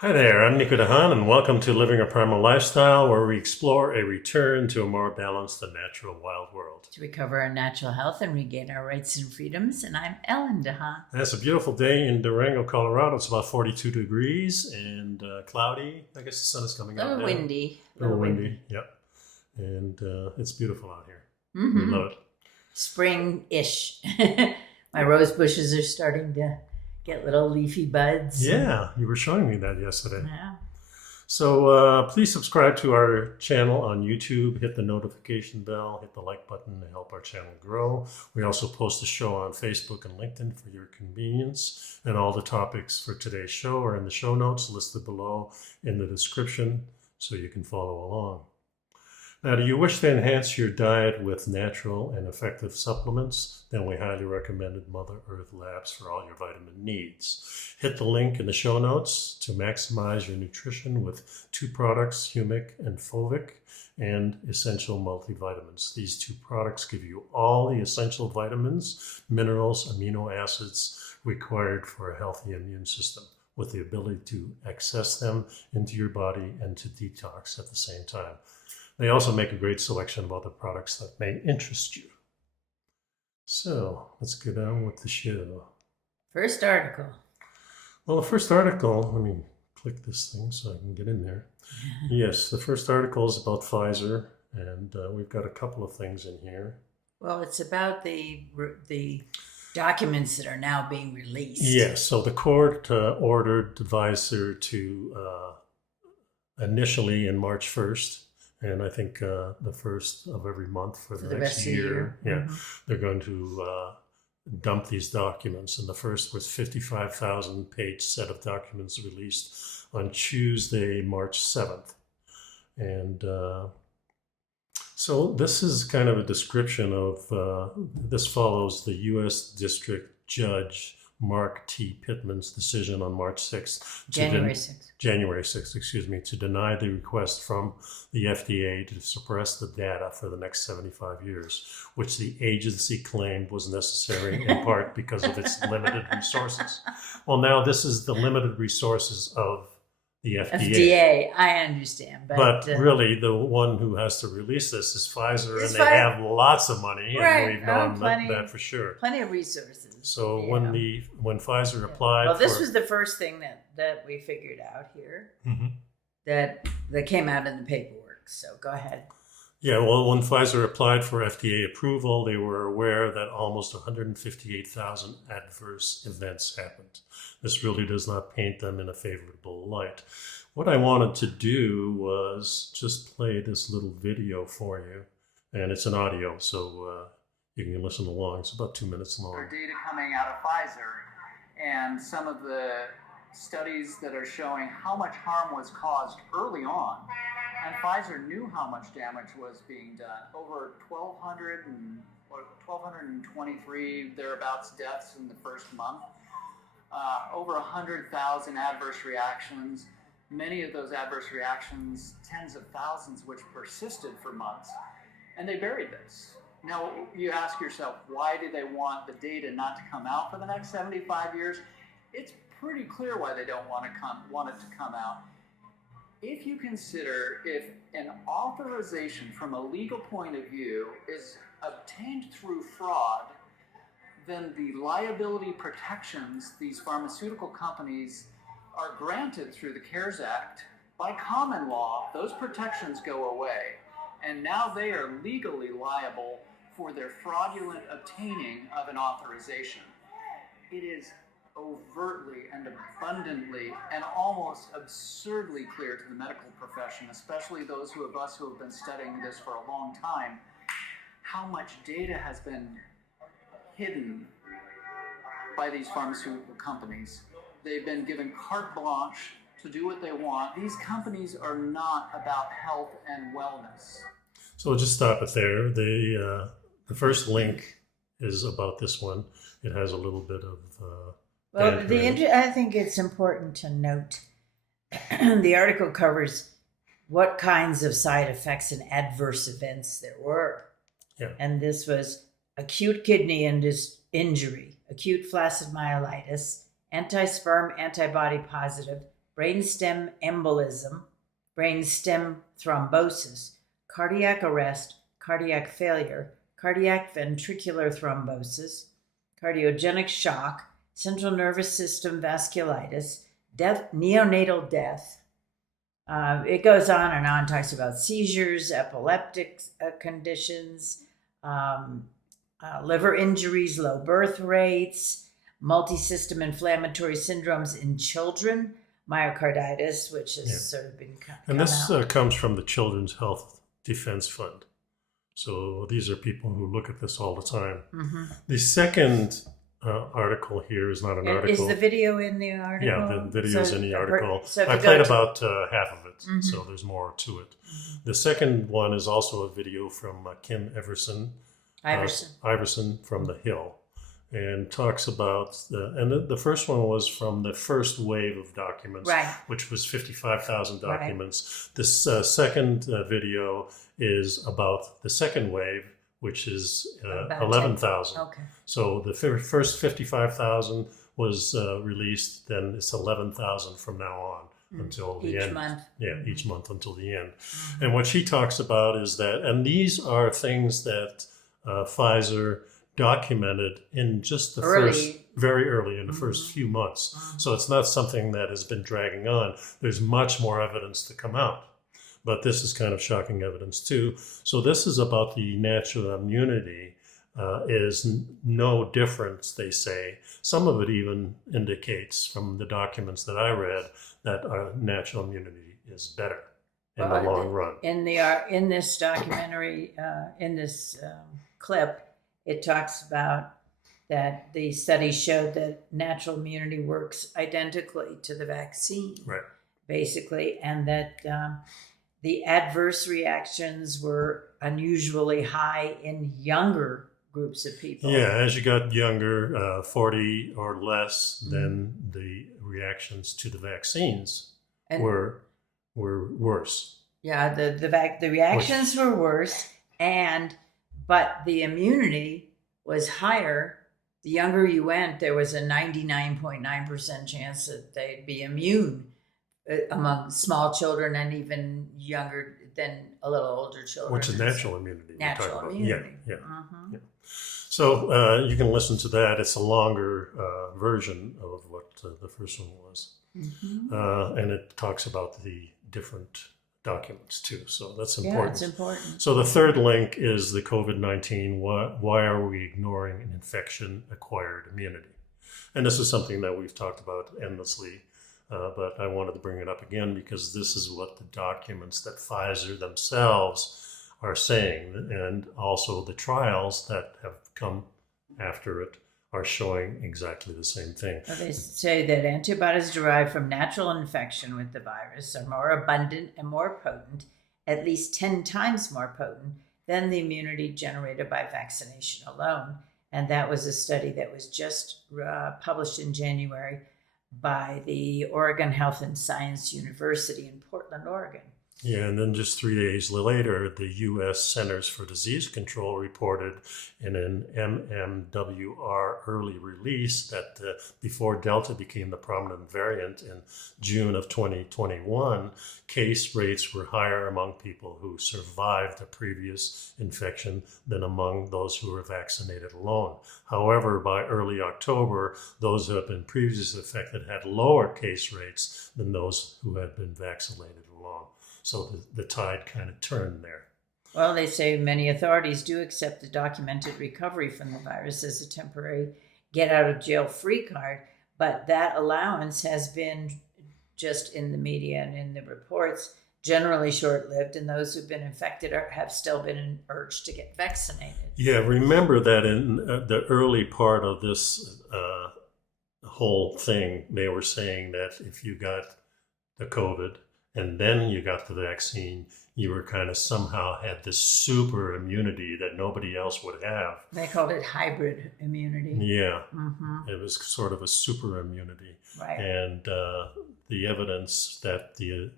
Hi there, I'm nicodehaan, and welcome to Living a Primal Lifestyle, where we explore a return to a more balanced and natural wild world. To recover our natural health and regain our rights and freedoms. And I'm Ellen DeHaan. And it's a beautiful day in Durango, Colorado. It's about 42 degrees and cloudy. I guess the sun is coming A out little now. windy. A little windy, yep. And it's beautiful out here. We Mm-hmm. love it. Spring-ish. My rose bushes are starting to get little leafy buds. Yeah, you were showing me that yesterday. Yeah. So please subscribe to our channel on YouTube, hit the notification bell, hit the like button to help our channel grow. We also post the show on Facebook and LinkedIn for your convenience. And all the topics for today's show are in the show notes listed below in the description so you can follow along. Now, do you wish to enhance your diet with natural and effective supplements? Then we highly recommend Mother Earth Labs for all your vitamin needs. Hit the link in the show notes to maximize your nutrition with 2 products, humic and fulvic, and essential multivitamins. These 2 products give you all the essential vitamins, minerals, amino acids required for a healthy immune system, with the ability to access them into your body and to detox at the same time. They also make a great selection of other products that may interest you. So let's get on with the show. First article. Well, the first article, let me click this thing so I can get in there. Yes, the first article is about Pfizer, and we've got a couple of things in here. Well, it's about the documents that are now being released. Yes, so the court ordered Pfizer to initially in March 1st, and I think the first of every month for the next year. Yeah, they're going to dump these documents. And the first was 55,000 page set of documents released on Tuesday, March 7th. And so this is kind of a description of, this follows the U.S. District Judge Mark T. Pittman's decision on March 6th. January 6th, excuse me, to deny the request from the FDA to suppress the data for the next 75 years, which the agency claimed was necessary in part because of its limited resources. Well, now this is the limited resources of the FDA. I understand. But really, the one who has to release this is Pfizer, and they have lots of money, and we've known that for sure. Plenty of resources. So when Pfizer applied, well, this was the first thing that we figured out here that came out in the paperwork. So go ahead. Yeah, well, when Pfizer applied for FDA approval, they were aware that almost 158,000 adverse events happened. This really does not paint them in a favorable light. What I wanted to do was just play this little video for you, and it's an audio, so you can listen along. It's about 2 minutes long. Data coming out of Pfizer and some of the studies that are showing how much harm was caused early on. And Pfizer knew how much damage was being done. Over 1,223 thereabouts deaths in the first month. Over 100,000 adverse reactions. Many of those adverse reactions, tens of thousands, which persisted for months. And they buried this. Now, you ask yourself, why do they want the data not to come out for the next 75 years? It's pretty clear why they don't want it to come out. If you consider if an authorization from a legal point of view is obtained through fraud, then the liability protections these pharmaceutical companies are granted through the CARES Act, by common law, those protections go away. And now they are legally liable for their fraudulent obtaining of an authorization. It is overtly and abundantly and almost absurdly clear to the medical profession, especially those of us who have been studying this for a long time, how much data has been hidden by these pharmaceutical companies. They've been given carte blanche to do what they want. These companies are not about health and wellness. So we'll just stop it there. The first link is about this one. It has a little bit of well, I think it's important to note the article covers what kinds of side effects and adverse events there were. Yeah. And this was acute kidney injury, acute flaccid myelitis, anti-sperm antibody positive brainstem embolism, brainstem thrombosis, cardiac arrest, cardiac failure, cardiac ventricular thrombosis, cardiogenic shock, central nervous system vasculitis, death, neonatal death. It goes on and on, talks about seizures, epileptic conditions, liver injuries, low birth rates, multi-system inflammatory syndromes in children, myocarditis, which has sort of been and this comes from the Children's Health Defense Fund. So these are people who look at this all the time. Mm-hmm. The second article here is not an article. Is the video in the article? Yeah, the video's in the article. So I played about half of it, so there's more to it. Mm-hmm. The second one is also a video from Kim Iverson from The Hill, and talks about the first one was from the first wave of documents, right, which was 55,000 documents. Right. This second video is about the second wave, which is 11,000. Okay. So the first 55,000 was released, then it's 11,000 from now on until the end. Each month. Yeah, each month until the end. And what she talks about is that, and these are things that Pfizer documented in just the very early in the first few months. So it's not something that has been dragging on. There's much more evidence to come out. But this is kind of shocking evidence too. So this is about the natural immunity is no difference, they say. Some of it even indicates from the documents that I read that our natural immunity is better in the long run. In this documentary, in this clip, it talks about that the study showed that natural immunity works identically to the vaccine, right? Basically, and that the adverse reactions were unusually high in younger groups of people. Yeah, as you got younger, 40 or less, then the reactions to the vaccines were worse. Yeah, the reactions were worse, but the immunity was higher. The younger you went, there was a 99.9% chance that they'd be immune among small children and even younger than a little older children. Which is natural immunity. Natural immunity. Yeah. So you can listen to that. It's a longer version of what the first one was. And it talks about the different documents too. So that's important. Yeah, it's important. So the third link is the COVID-19. Why are we ignoring an infection-acquired immunity? And this is something that we've talked about endlessly. But I wanted to bring it up again because this is what the documents that Pfizer themselves are saying, and also the trials that have come after it are showing exactly the same thing. Well, they say that antibodies derived from natural infection with the virus are more abundant and more potent, at least 10 times more potent than the immunity generated by vaccination alone. And that was a study that was just published in January by the Oregon Health and Science University in Portland, Oregon. Yeah, and then just 3 days later, the U.S. Centers for Disease Control reported in an MMWR early release that before Delta became the prominent variant in June of 2021, case rates were higher among people who survived a previous infection than among those who were vaccinated alone. However, by early October, those who had been previously affected had lower case rates than those who had been vaccinated alone. So the tide kind of turned there. Well, they say many authorities do accept the documented recovery from the virus as a temporary get-out-of-jail-free card, but that allowance has been, just in the media and in the reports, generally short-lived, and those who've been infected have still been urged to get vaccinated. Yeah, remember that in the early part of this whole thing, they were saying that if you got the COVID and then you got the vaccine, you were kind of somehow had this super immunity that nobody else would have. They called it hybrid immunity. Yeah, it was sort of a super immunity. Right. And the evidence that the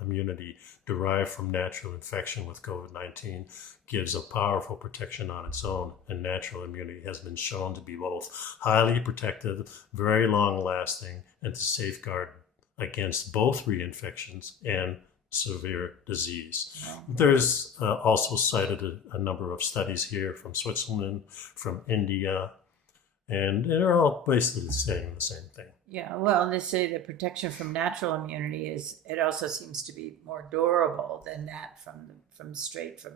immunity derived from natural infection with COVID-19 gives a powerful protection on its own, and natural immunity has been shown to be both highly protective, very long lasting, and to safeguard against both reinfections and severe disease. Wow. There's also cited a number of studies here from Switzerland, from India, and they're all basically saying the same thing. Yeah, well, they say the protection from natural immunity it also seems to be more durable than that from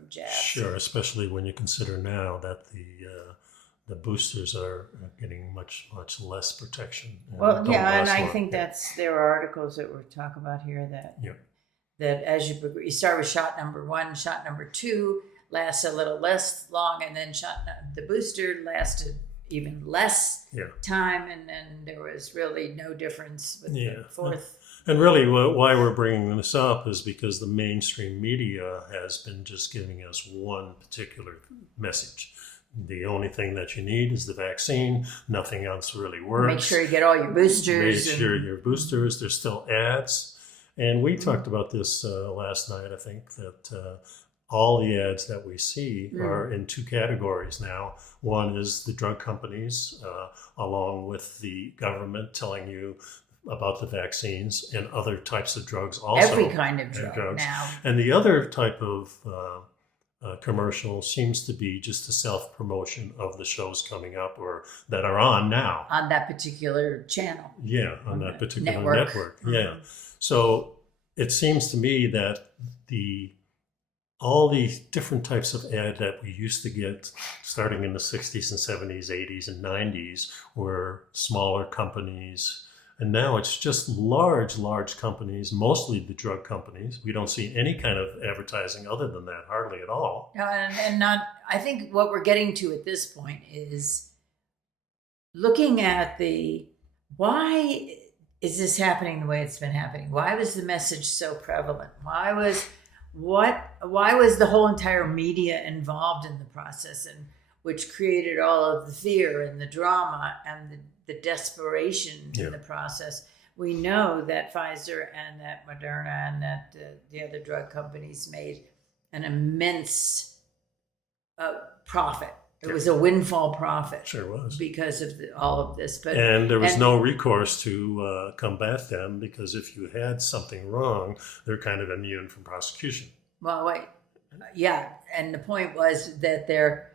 jabs. Sure, especially when you consider now that the boosters are getting much less protection. Well, don't yeah, and last I long. think there are articles that we're talking about here that Yeah. that as you start with shot number 1, shot number 2 lasts a little less long, and then the booster lasted even less time, and then there was really no difference with the fourth. And really, why we're bringing this up is because the mainstream media has been just giving us one particular message. The only thing that you need is the vaccine. Nothing else really works. Make sure you get all your boosters. Make sure your boosters. There's still ads. And we talked about this last night, I think, that all the ads that we see are in 2 categories now. One is the drug companies, along with the government telling you about the vaccines and other types of drugs also. Every kind of drug now. And the other type of commercial seems to be just a self-promotion of the shows coming up or that are on now. On that particular channel. Yeah, on that particular network. Yeah. So it seems to me that all these different types of ad that we used to get starting in the 60s and 70s, 80s and 90s were smaller companies. And now it's just large companies, mostly the drug companies. We don't see any kind of advertising other than that, hardly at all. I think what we're getting to at this point is looking at why is this happening the way it's been happening? Why was the message so prevalent? Why was the whole entire media involved in the process, and which created all of the fear and the drama and the desperation in the process? We know that Pfizer and that Moderna and that the other drug companies made an immense profit. It was a windfall profit. Sure was. Because of all of this. And there was no recourse to combat them, because if you had something wrong, they're kind of immune from prosecution. Well, wait. Yeah. And the point was that there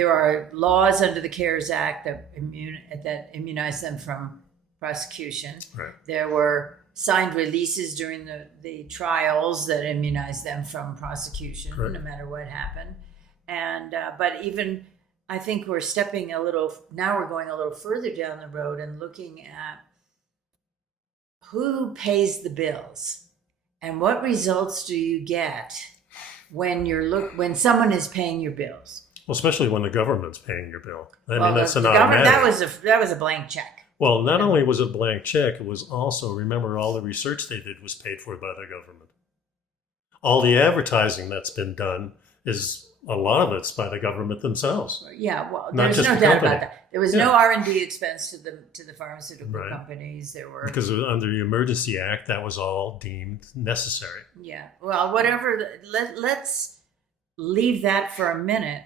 are laws under the CARES Act that immunize them from prosecution. Right. There were signed releases during the trials that immunize them from prosecution, no matter what happened. And but even I think we're going a little further down the road and looking at who pays the bills and what results do you get when someone is paying your bills. Well, especially when the government's paying your bill. I mean, that's an automatic. That was a blank check. Well, not only was it a blank check, it was also, remember, all the research they did was paid for by the government. All the advertising that's been done a lot of it's by the government themselves. Yeah, well, there's no doubt about that. There was no R&D expense to the pharmaceutical companies. There were, because under the Emergency Act, that was all deemed necessary. Yeah, well, whatever. Let's leave that for a minute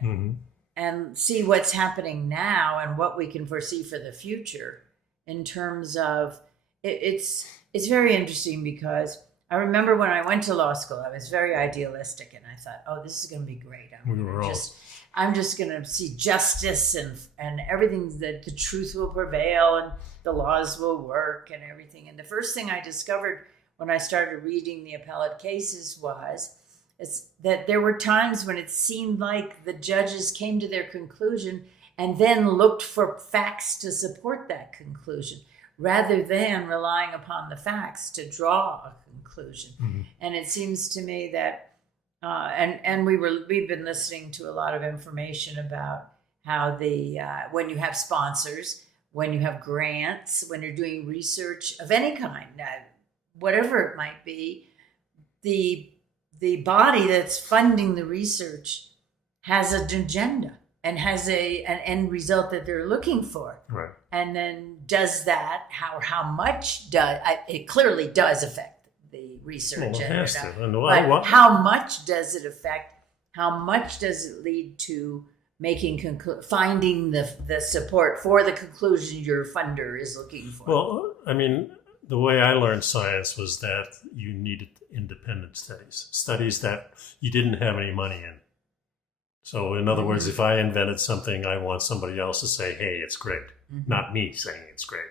and see what's happening now and what we can foresee for the future in terms of it's very interesting, because I remember when I went to law school, I was very idealistic, and I thought, oh, this is going to be great. I'm just going to see justice and everything, that the truth will prevail and the laws will work and everything. And the first thing I discovered when I started reading the appellate cases is that there were times when it seemed like the judges came to their conclusion and then looked for facts to support that conclusion, rather than relying upon the facts to draw a conclusion. And it seems to me that, we've been listening to a lot of information about how when you have sponsors, when you have grants, when you're doing research of any kind, whatever it might be, the body that's funding the research has an agenda and has an end result that they're looking for. Right. And then does that, how much it clearly does affect the research. Well, it has to. But how much does it affect? How much does it lead to finding the support for the conclusion your funder is looking for? Well, I mean, the way I learned science was that you needed independent studies that you didn't have any money in. So in other words, if I invented something, I want somebody else to say, hey, it's great, not me saying it's great.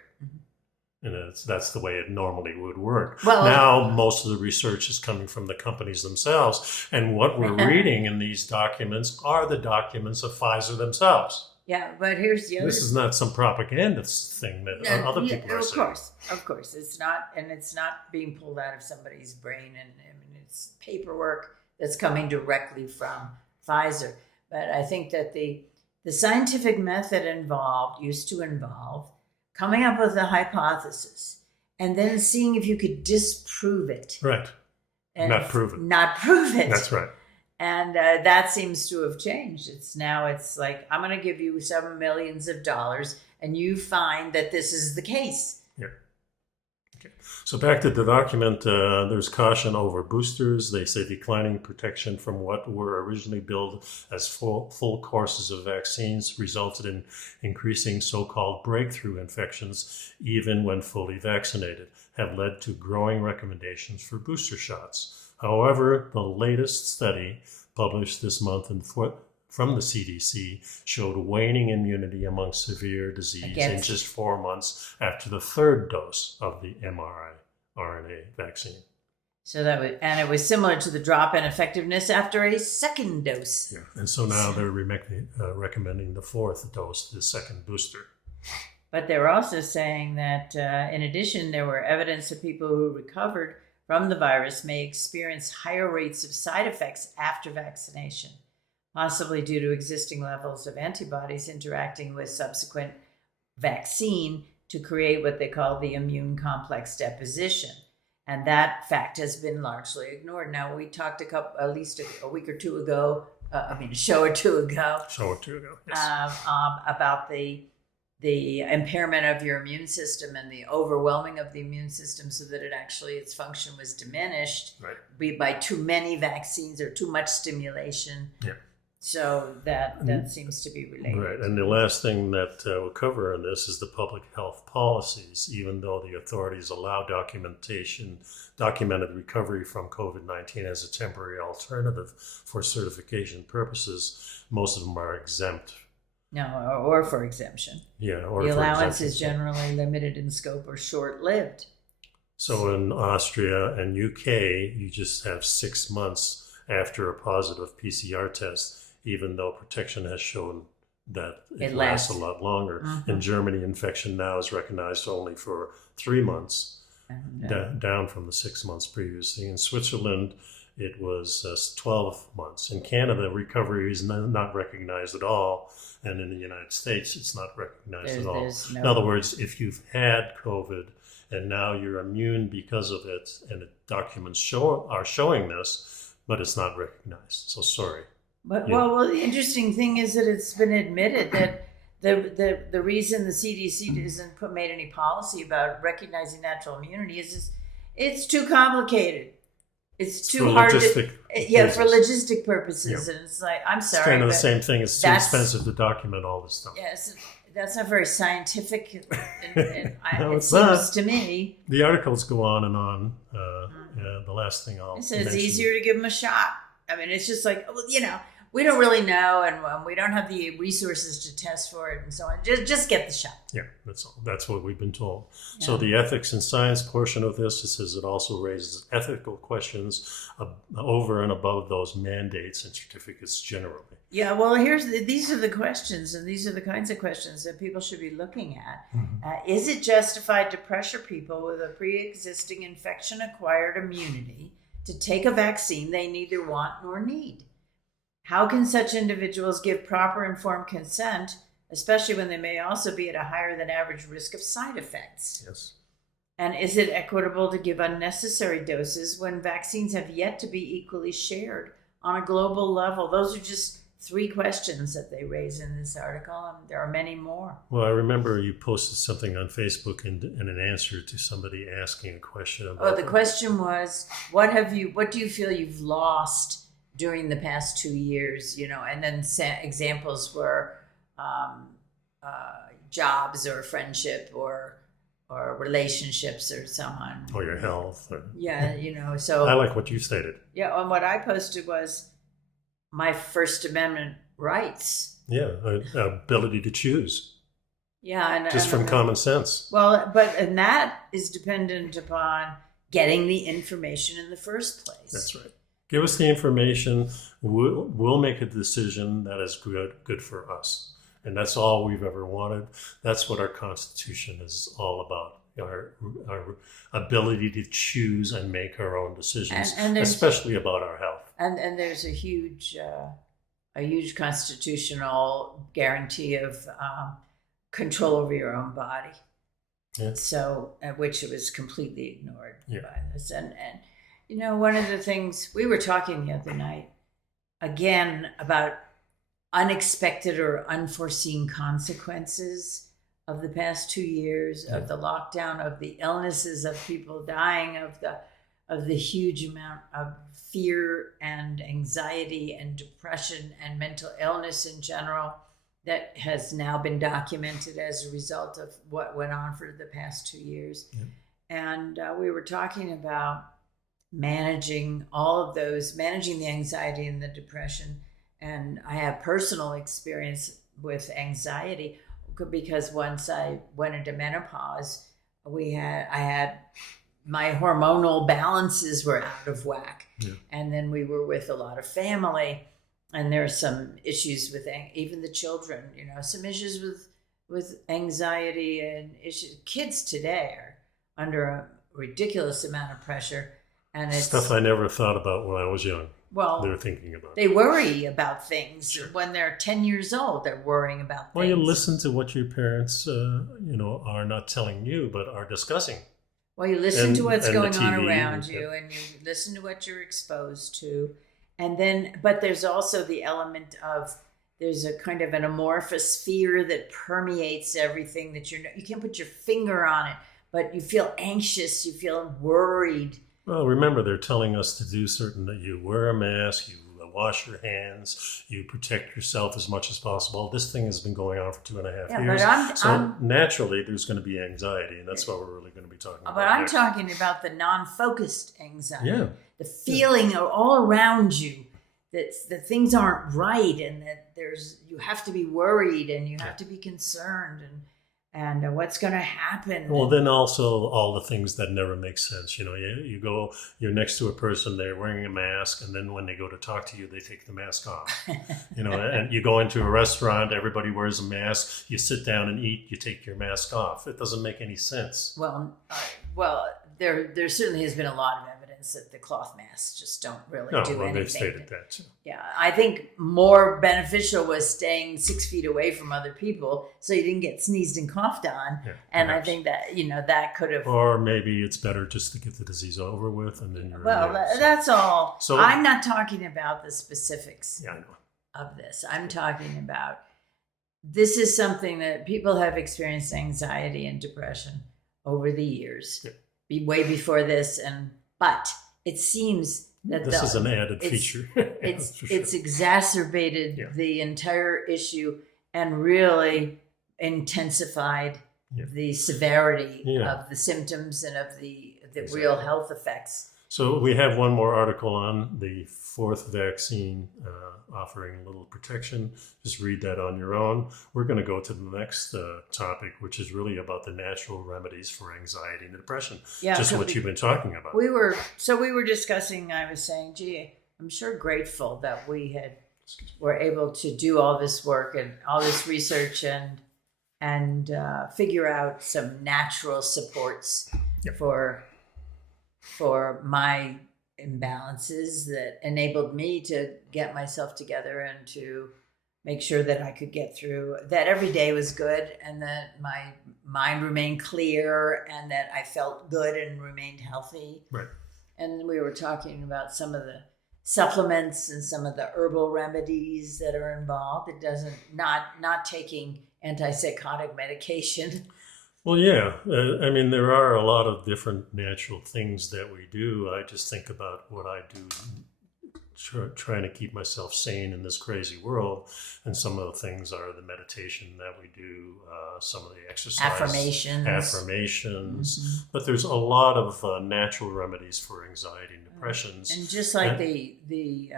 And that's the way it normally would work. Well, now, most of the research is coming from the companies themselves. And what we're reading in these documents are the documents of Pfizer themselves. Yeah, but here's the other. This is not some propaganda thing that other people are saying. Of course. It's not, and it's not being pulled out of somebody's brain. And I mean, it's paperwork that's coming directly from Pfizer. But I think that the scientific method used to involve coming up with a hypothesis and then seeing if you could disprove it. Right. And not prove it. Not prove it. That's right. And that seems to have changed. It's like, I'm going to give you some millions of dollars and you find that this is the case. Yeah. Okay. So back to the document, there's caution over boosters. They say declining protection from what were originally billed as full courses of vaccines resulted in increasing so-called breakthrough infections, even when fully vaccinated, have led to growing recommendations for booster shots. However, the latest study published this month from the CDC showed waning immunity among severe disease in just 4 months after the third dose of the mRNA vaccine. So it was similar to the drop in effectiveness after a second dose. Yeah, and so now they're recommending the fourth dose, the second booster. But they're also saying that in addition, there were evidence of people who recovered from the virus may experience higher rates of side effects after vaccination, possibly due to existing levels of antibodies interacting with subsequent vaccine to create what they call the immune complex deposition. And that fact has been largely ignored. Now, we talked at least a week or two ago, a show or two ago. Yes. About the impairment of your immune system and the overwhelming of the immune system so that its function was diminished by too many vaccines or too much stimulation. Yeah. So that seems to be related. Right. And the last thing that we'll cover in this is the public health policies. Even though the authorities allow documented recovery from COVID-19 as a temporary alternative for certification purposes, most of them are exempt. No, or for exemption. Yeah, or the for allowance exemption. is generally limited in scope or short-lived. So in Austria and UK, you just have 6 months after a positive PCR test, even though protection has shown that it lasts a lot longer. Mm-hmm. In Germany, infection now is recognized only for 3 months, down from the 6 months previously. In Switzerland, it was 12 months. In Canada, recovery is not recognized at all. And in the United States, it's not recognized at all. In other words, if you've had COVID and now you're immune because of it, and the documents are showing this, but it's not recognized. So sorry. But well, the interesting thing is that it's been admitted that the reason the CDC hasn't made any policy about recognizing natural immunity is it's too complicated. It's too hard for logistic purposes. Yeah. And it's like, I'm sorry. It's kind of the same thing. It's too expensive to document all this stuff. Yes, that's not very scientific. It seems not. To me. The articles go on and on. The last thing I'll mention. It's easier to give them a shot. I mean, it's just like, we don't really know, and we don't have the resources to test for it, and so on. Just get the shot. Yeah, that's all. That's what we've been told. Yeah. So the ethics and science portion of this, it says it also raises ethical questions over and above those mandates and certificates generally. Yeah, well, these are the questions, and these are the kinds of questions that people should be looking at. Mm-hmm. Is it justified to pressure people with a pre-existing infection-acquired immunity to take a vaccine they neither want nor need? How can such individuals give proper informed consent, especially when they may also be at a higher than average risk of side effects? Yes. And is it equitable to give unnecessary doses when vaccines have yet to be equally shared on a global level? Those are just 3 questions that they raise in this article, and there are many more. Well, I remember you posted something on Facebook in an answer to somebody asking a question about. The question was, what do you feel you've lost during the past 2 years, and then examples were jobs or friendship or or relationships or someone. Or your health. Or, Yeah, so. I like what you stated. Yeah, and what I posted was my First Amendment rights. Yeah, ability to choose. Yeah, Just from common sense. Well, and that is dependent upon getting the information in the first place. That's right. Give us the information. We'll make a decision that is good for us. And that's all we've ever wanted. That's what our Constitution is all about. Our ability to choose and make our own decisions, and especially about our health. And there's a huge constitutional guarantee of control over your own body. Yeah. So, which was completely ignored by this. And one of the things we were talking the other night, again, about unexpected or unforeseen consequences of the past 2 years, of the lockdown, of the illnesses, of people dying, of the huge amount of fear and anxiety and depression and mental illness in general that has now been documented as a result of what went on for the past 2 years. Yeah. And we were talking about managing all of those, managing the anxiety and the depression. And I have personal experience with anxiety because once I went into menopause, I had my hormonal balances were out of whack. Yeah. And then we were with a lot of family, and there's some issues with even the children, some issues with anxiety and issues. Kids today are under a ridiculous amount of pressure. And it's stuff I never thought about when I was young. Well, they're thinking about. They worry about things. Sure. When they're 10 years old, they're worrying about things. Well, you listen to what your parents, are not telling you, but are discussing. Well, you listen to what's going on around you, and you listen to what you're exposed to. And then, but there's also the element of, there's a kind of an amorphous fear that permeates everything that you can't put your finger on it, but you feel anxious, you feel worried. Well, remember, they're telling us to do certain, that you wear a mask, you wash your hands, you protect yourself as much as possible. This thing has been going on for 2.5 years. So naturally, there's going to be anxiety, and that's what we're really going to be talking about. But I'm talking about the non-focused anxiety, the feeling all around you that things aren't right, and that you have to be worried, and you have to be concerned, and what's going to happen. Well, then also all the things that never make sense. You're next to a person, they're wearing a mask, and then when they go to talk to you, they take the mask off. And you go into a restaurant, everybody wears a mask, you sit down and eat, you take your mask off. It doesn't make any sense. Well, there certainly has been a lot of evidence that the cloth masks just don't really do anything. They've stated that too. Yeah, I think more beneficial was staying 6 feet away from other people so you didn't get sneezed and coughed on. Yeah, and perhaps. I think that, that could have... Or maybe it's better just to get the disease over with and then you're... Well, that's all. So I'm not talking about the specifics of this. I'm talking about, this is something that people have experienced anxiety and depression over the years, way before this, but it seems that this is an added feature. It's exacerbated the entire issue and really intensified the severity of the symptoms and of the real health effects. So we have one more article on the 4th vaccine offering a little protection. Just read that on your own. We're going to go to the next topic, which is really about the natural remedies for anxiety and depression. Yeah, just what you've been talking about. We were discussing, I was saying, gee, I'm sure grateful that we were able to do all this work and all this research and figure out some natural supports for my imbalances that enabled me to get myself together and to make sure that I could get through, that every day was good and that my mind remained clear and that I felt good and remained healthy. Right. And we were talking about some of the supplements and some of the herbal remedies that are involved. It doesn't, not taking antipsychotic medication. Well, yeah. There are a lot of different natural things that we do. I just think about what I do trying to keep myself sane in this crazy world. And some of the things are the meditation that we do, some of the exercise, affirmations. But there's a lot of natural remedies for anxiety and depressions. And just like the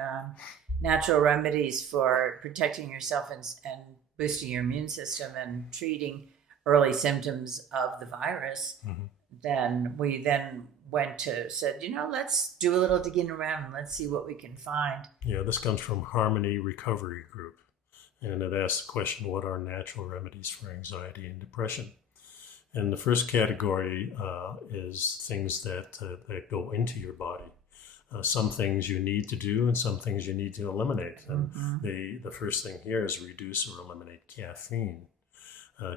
natural remedies for protecting yourself and boosting your immune system and treating early symptoms of the virus, then we said, let's do a little digging around and let's see what we can find. Yeah, this comes from Harmony Recovery Group. And it asks the question, what are natural remedies for anxiety and depression? And the first category is things that go into your body. Some things you need to do and some things you need to eliminate. And the first thing here is reduce or eliminate caffeine.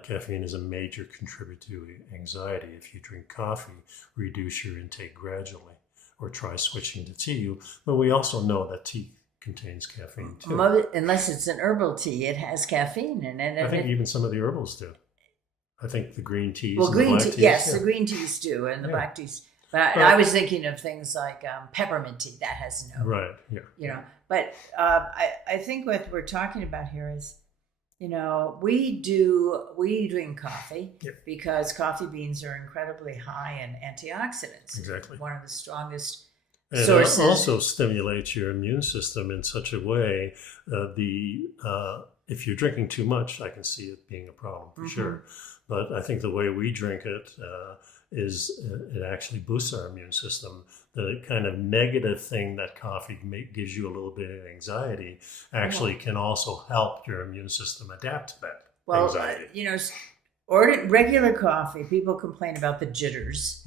Caffeine is a major contributor to anxiety. If you drink coffee, reduce your intake gradually or try switching to tea. But we also know that tea contains caffeine too. Unless it's an herbal tea, it has caffeine in it. I think even some of the herbals do. I think the green teas and the black teas. Yes, the green teas do and the black teas. But I was thinking of things like peppermint tea. That has no. Right, yeah. But I think what we're talking about here is, we drink coffee because coffee beans are incredibly high in antioxidants. Exactly. One of the strongest and sources. It also stimulates your immune system in such a way if you're drinking too much, I can see it being a problem for sure. But I think the way we drink it is it actually boosts our immune system. The kind of negative thing that coffee gives you a little bit of anxiety actually can also help your immune system adapt to that anxiety. Regular coffee, people complain about the jitters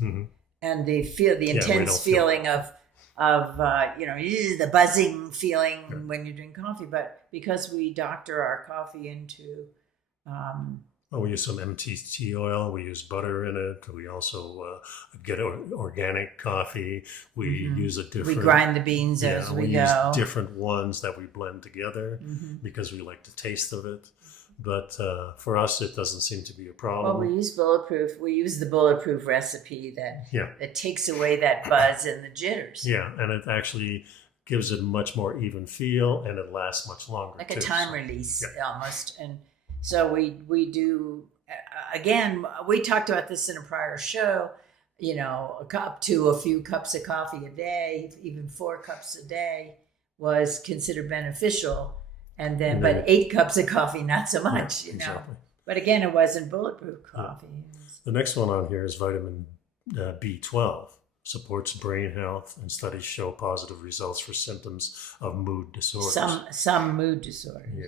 and they feel the intense feeling of the buzzing feeling when you drink coffee. But because we doctor our coffee into we use some MCT oil. We use butter in it. We also get organic coffee. We use a different. We grind the beans as we go. Use different ones that we blend together because we like the taste of it. But for us, it doesn't seem to be a problem. Well, we use bulletproof. We use the bulletproof recipe that takes away that buzz and the jitters. Yeah, and it actually gives it a much more even feel, and it lasts much longer. Like a time release almost, and. So we do, again, we talked about this in a prior show, a cup to a few cups of coffee a day, even 4 cups a day was considered beneficial. And then, but 8 cups of coffee, not so much, Exactly. But again, it wasn't bulletproof coffee. Yeah. The next one on here is vitamin B12. Supports brain health, and studies show positive results for symptoms of mood disorders. Some mood disorders. Yeah.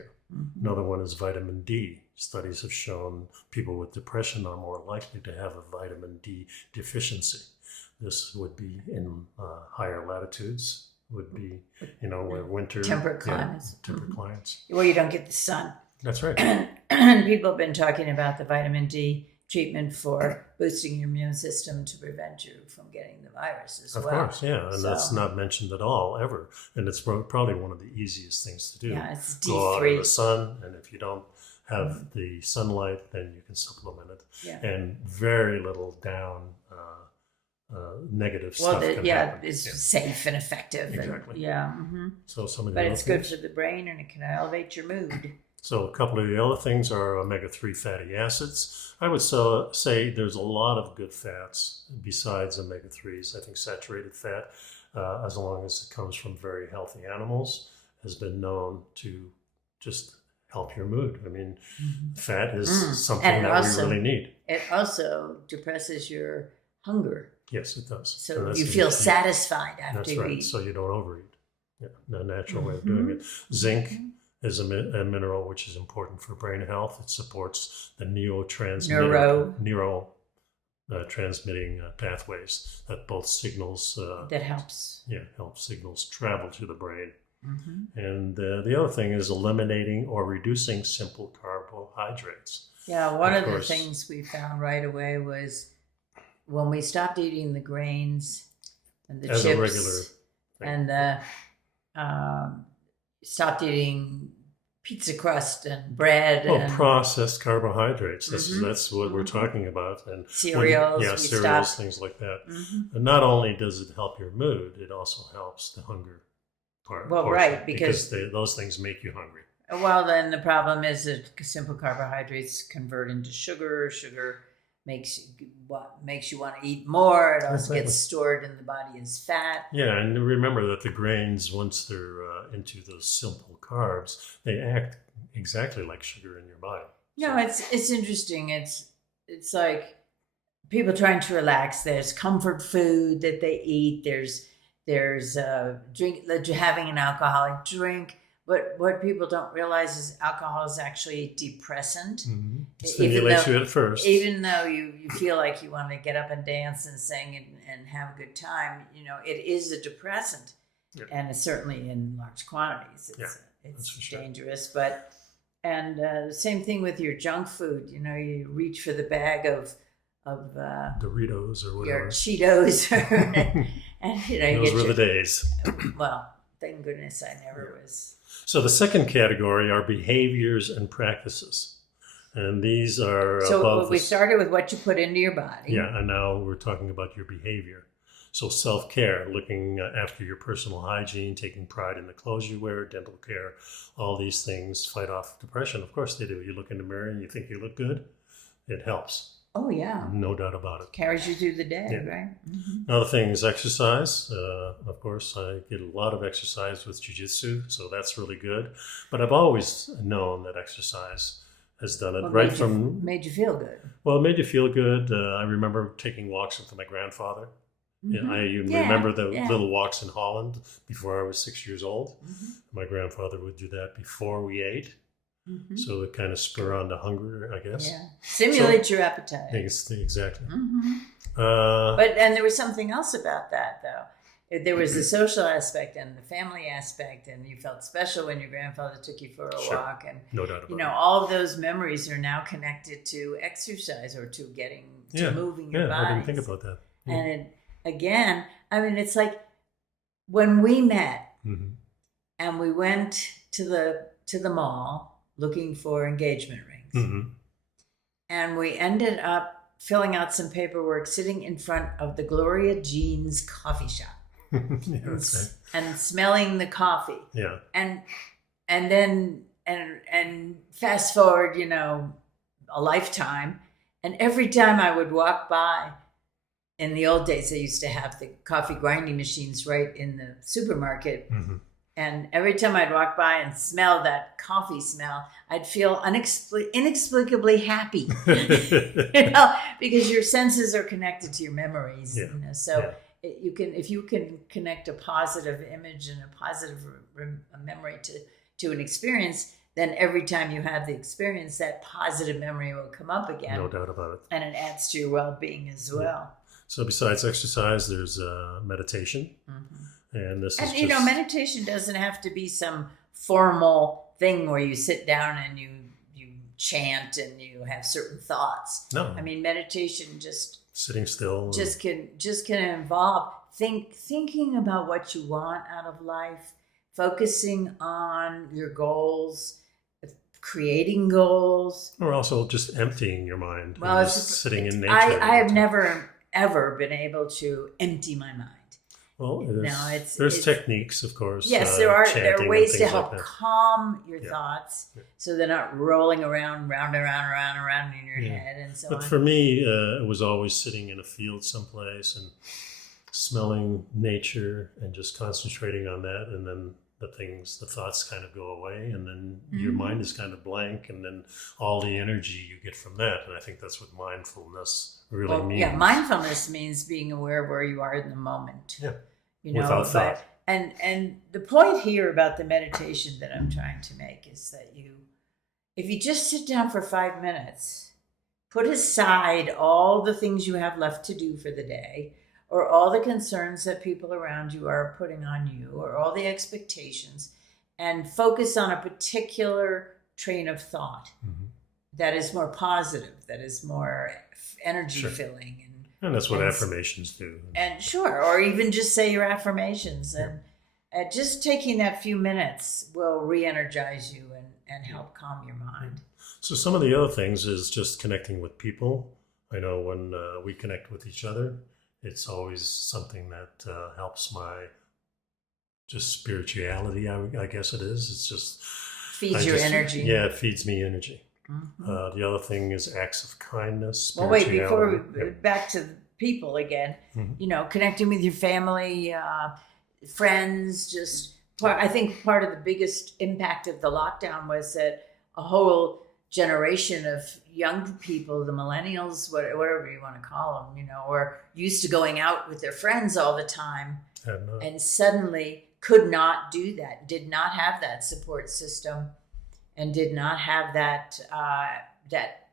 Another one is vitamin D. Studies have shown people with depression are more likely to have a vitamin D deficiency. This would be in higher latitudes, would be, where winter. Temperate climates. Temperate climates. Where you don't get the sun. That's right. And people have been talking about the vitamin D treatment for boosting your immune system to prevent you from getting the virus as well. Of course, yeah. And that's not mentioned at all, ever. And it's probably one of the easiest things to do. Yeah, it's D3. Go out in the sun, and if you don't have the sunlight, then you can supplement it. Yeah. And very little negative stuff can happen. It's safe and effective. Exactly. And, So some of the but other it's things. good for the brain, and it can elevate your mood. So a couple of the other things are omega-3 fatty acids. I would say there's a lot of good fats besides omega-3s. I think saturated fat, as long as it comes from very healthy animals, has been known to just help your mood. I mean, fat is something that we really need. It also depresses your hunger. Yes, it does. So you feel satisfied after that's you right. eat. So you don't overeat. Yeah, the natural way of doing it. Zinc is a mineral which is important for brain health. It supports the transmitting pathways that both signals that helps. Yeah, helps signals travel to the brain. And the other thing is eliminating or reducing simple carbohydrates. Yeah, one of the things we found right away was when we stopped eating the grains and the chips a regular thing. and the stopped eating pizza crust and bread. And processed carbohydrates. That's what we're talking about. And cereals. Cereals, things like that. And not only does it help your mood, it also helps the hunger Well, right, because those things make you hungry. Well, then the problem is that simple carbohydrates convert into sugar. Sugar makes you want to eat more. It also gets stored in the body as fat. Yeah, and remember that the grains, once they're into those simple carbs, they act exactly like sugar in your body. No, it's interesting. It's like people trying to relax. There's comfort food that they eat. There's having an alcoholic drink. But what people don't realize is alcohol is actually a depressant. Mm-hmm. It stimulates you at first. Even though you feel like you want to get up and dance and sing and have a good time, it is a depressant. Yeah. And it's certainly in large quantities. It's dangerous. But same thing with your junk food. You reach for the bag of Doritos or whatever. Your Cheetos. and those were the days. Well, thank goodness I never was. So the second category are behaviors and practices. And these are we started with what you put into your body. Yeah, and now we're talking about your behavior. So self-care, looking after your personal hygiene, taking pride in the clothes you wear, dental care, all these things fight off depression. Of course they do. You look in the mirror and you think you look good. It helps. Oh, yeah. No doubt about it. Carries you through the day, right? Mm-hmm. Another thing is exercise. Of course, I get a lot of exercise with jiu-jitsu, so that's really good. But I've always known that exercise has done it made you feel good. Well, it made you feel good. I remember taking walks with my grandfather. Mm-hmm. I remember the little walks in Holland before I was 6 years old. Mm-hmm. My grandfather would do that before we ate. Mm-hmm. So it kind of spur on the hunger, I guess. Yeah, simulate your appetite. Exactly. Mm-hmm. And there was something else about that, though. There was the social aspect and the family aspect, and you felt special when your grandfather took you for a walk. And no doubt about it. All of those memories are now connected to exercise or to moving your body. I didn't think about that. Yeah. And again, it's like when we met and we went to the mall looking for engagement rings. Mm-hmm. And we ended up filling out some paperwork sitting in front of the Gloria Jean's coffee shop. And smelling the coffee. Yeah. And then fast forward, a lifetime. And every time I would walk by, in the old days, they used to have the coffee grinding machines right in the supermarket. Mm-hmm. And every time I'd walk by and smell that coffee smell, I'd feel inexplicably happy, because your senses are connected to your memories. Yeah. If you can connect a positive image and a positive memory to an experience, then every time you have the experience, that positive memory will come up again. No doubt about it. And it adds to your well-being as well. Yeah. So besides exercise, there's meditation. Mm-hmm. And meditation doesn't have to be some formal thing where you sit down and you chant and you have certain thoughts. No. Meditation just sitting still can involve thinking about what you want out of life, focusing on your goals, creating goals. Or also just emptying your mind. Well, just sitting in nature. I have never ever been able to empty my mind. Well, there's techniques, of course. Yes, there are ways to help calm your thoughts so they're not rolling around round in your head and so on. But for me, it was always sitting in a field someplace and smelling nature and just concentrating on that, and then the thoughts kind of go away, and then your mind is kind of blank, and then all the energy you get from that. And I think that's what mindfulness really means. Yeah, mindfulness means being aware of where you are in the moment. Yeah, without thought. And the point here about the meditation that I'm trying to make is that if you just sit down for 5 minutes, put aside all the things you have left to do for the day, or all the concerns that people around you are putting on you, or all the expectations, and focus on a particular train of thought that is more positive, that is more energy-filling. And that's what affirmations do. And or even just say your affirmations. And just taking that few minutes will re-energize you and help calm your mind. So some of the other things is just connecting with people. I know when we connect with each other, it's always something that helps my just spirituality. I guess it is. It's just Feeds your energy. Yeah, it feeds me energy. Mm-hmm. The other thing is acts of kindness. Well, wait, before Yep. back to people again, connecting with your family, friends, I think part of the biggest impact of the lockdown was that a whole generation of young people, the millennials, whatever you want to call them, were used to going out with their friends all the time and suddenly could not do that, did not have that support system and did not have that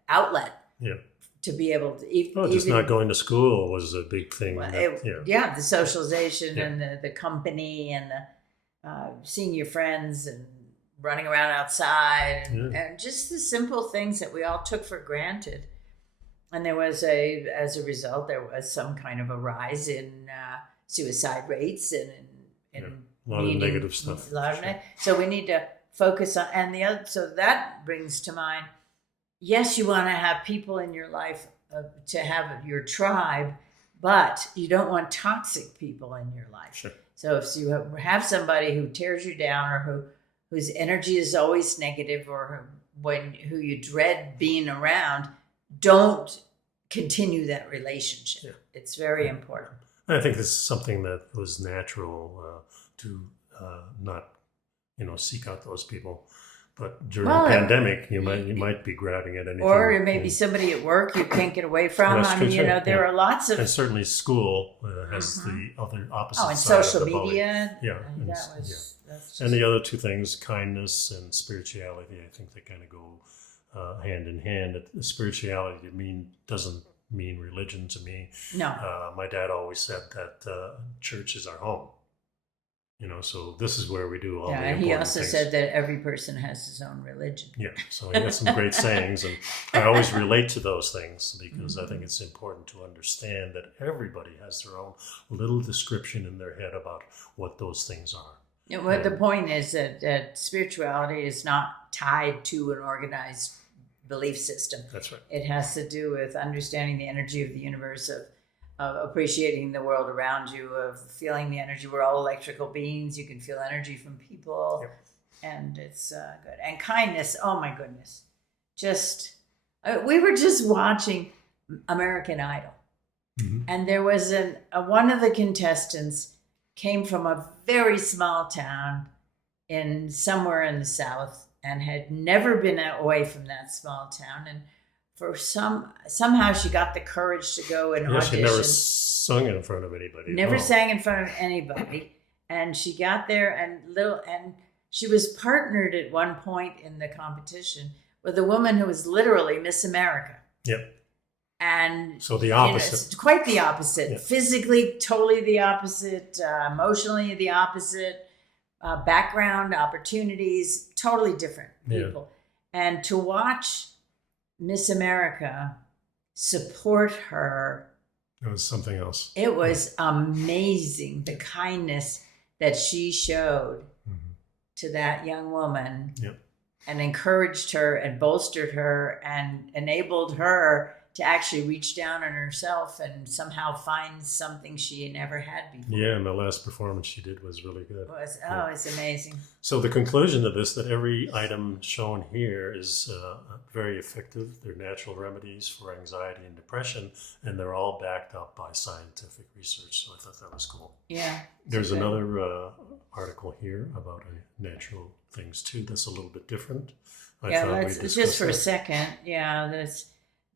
outlet to be able to just not going to school was a big thing. The socialization and the company and the seeing your friends and running around outside and just the simple things that we all took for granted. And as a result, there was some kind of a rise in suicide rates and in a lot of negative stuff. So we need to focus on, so that brings to mind, yes, you want to have people in your life to have your tribe, but you don't want toxic people in your life. Sure. So if you have somebody who tears you down or whose energy is always negative or who you dread being around, don't continue that relationship. Yeah. It's very important. I think this is something that was natural to not, seek out those people. But during the pandemic, you might be grabbing at anything. Or it may be somebody at work you can't get away from. There are lots of... And certainly school has the other opposite and side social of the media. Yeah. And the other two things, kindness and spirituality, I think they kind of go hand in hand. Spirituality doesn't mean religion to me. No. My dad always said that church is our home. So this is where we do all the important things. Yeah, he also said that every person has his own religion. Yeah, so he has some great sayings, and I always relate to those things because I think it's important to understand that everybody has their own little description in their head about what those things are. Yeah, well, the point is that spirituality is not tied to an organized belief system. That's right. It has to do with understanding the energy of the universe, of appreciating the world around you, of feeling the energy. We're all electrical beings. You can feel energy from people, and it's good. And kindness, oh my goodness. We were just watching American Idol, and there was one of the contestants came from a very small town somewhere in the South and had never been away from that small town, and somehow she got the courage to go and audition. She never sung in front of anybody. Never sang in front of anybody. And she got there and she was partnered at one point in the competition with a woman who was literally Miss America. Yep. And so the opposite. It's quite the opposite. Yeah. Physically, totally the opposite. Emotionally, the opposite. Background, opportunities, totally different people. Yeah. And to watch Miss America support her. It was something else. It was amazing, the kindness that she showed to that young woman and encouraged her and bolstered her and enabled her to actually reach down on herself and somehow find something she never had before. Yeah, and the last performance she did was really good. It's amazing. So the conclusion of this, that every item shown here is very effective. They're natural remedies for anxiety and depression, and they're all backed up by scientific research. So I thought that was cool. Yeah. There's another article here about natural things too. That's a little bit different. Let's just for a second. Yeah,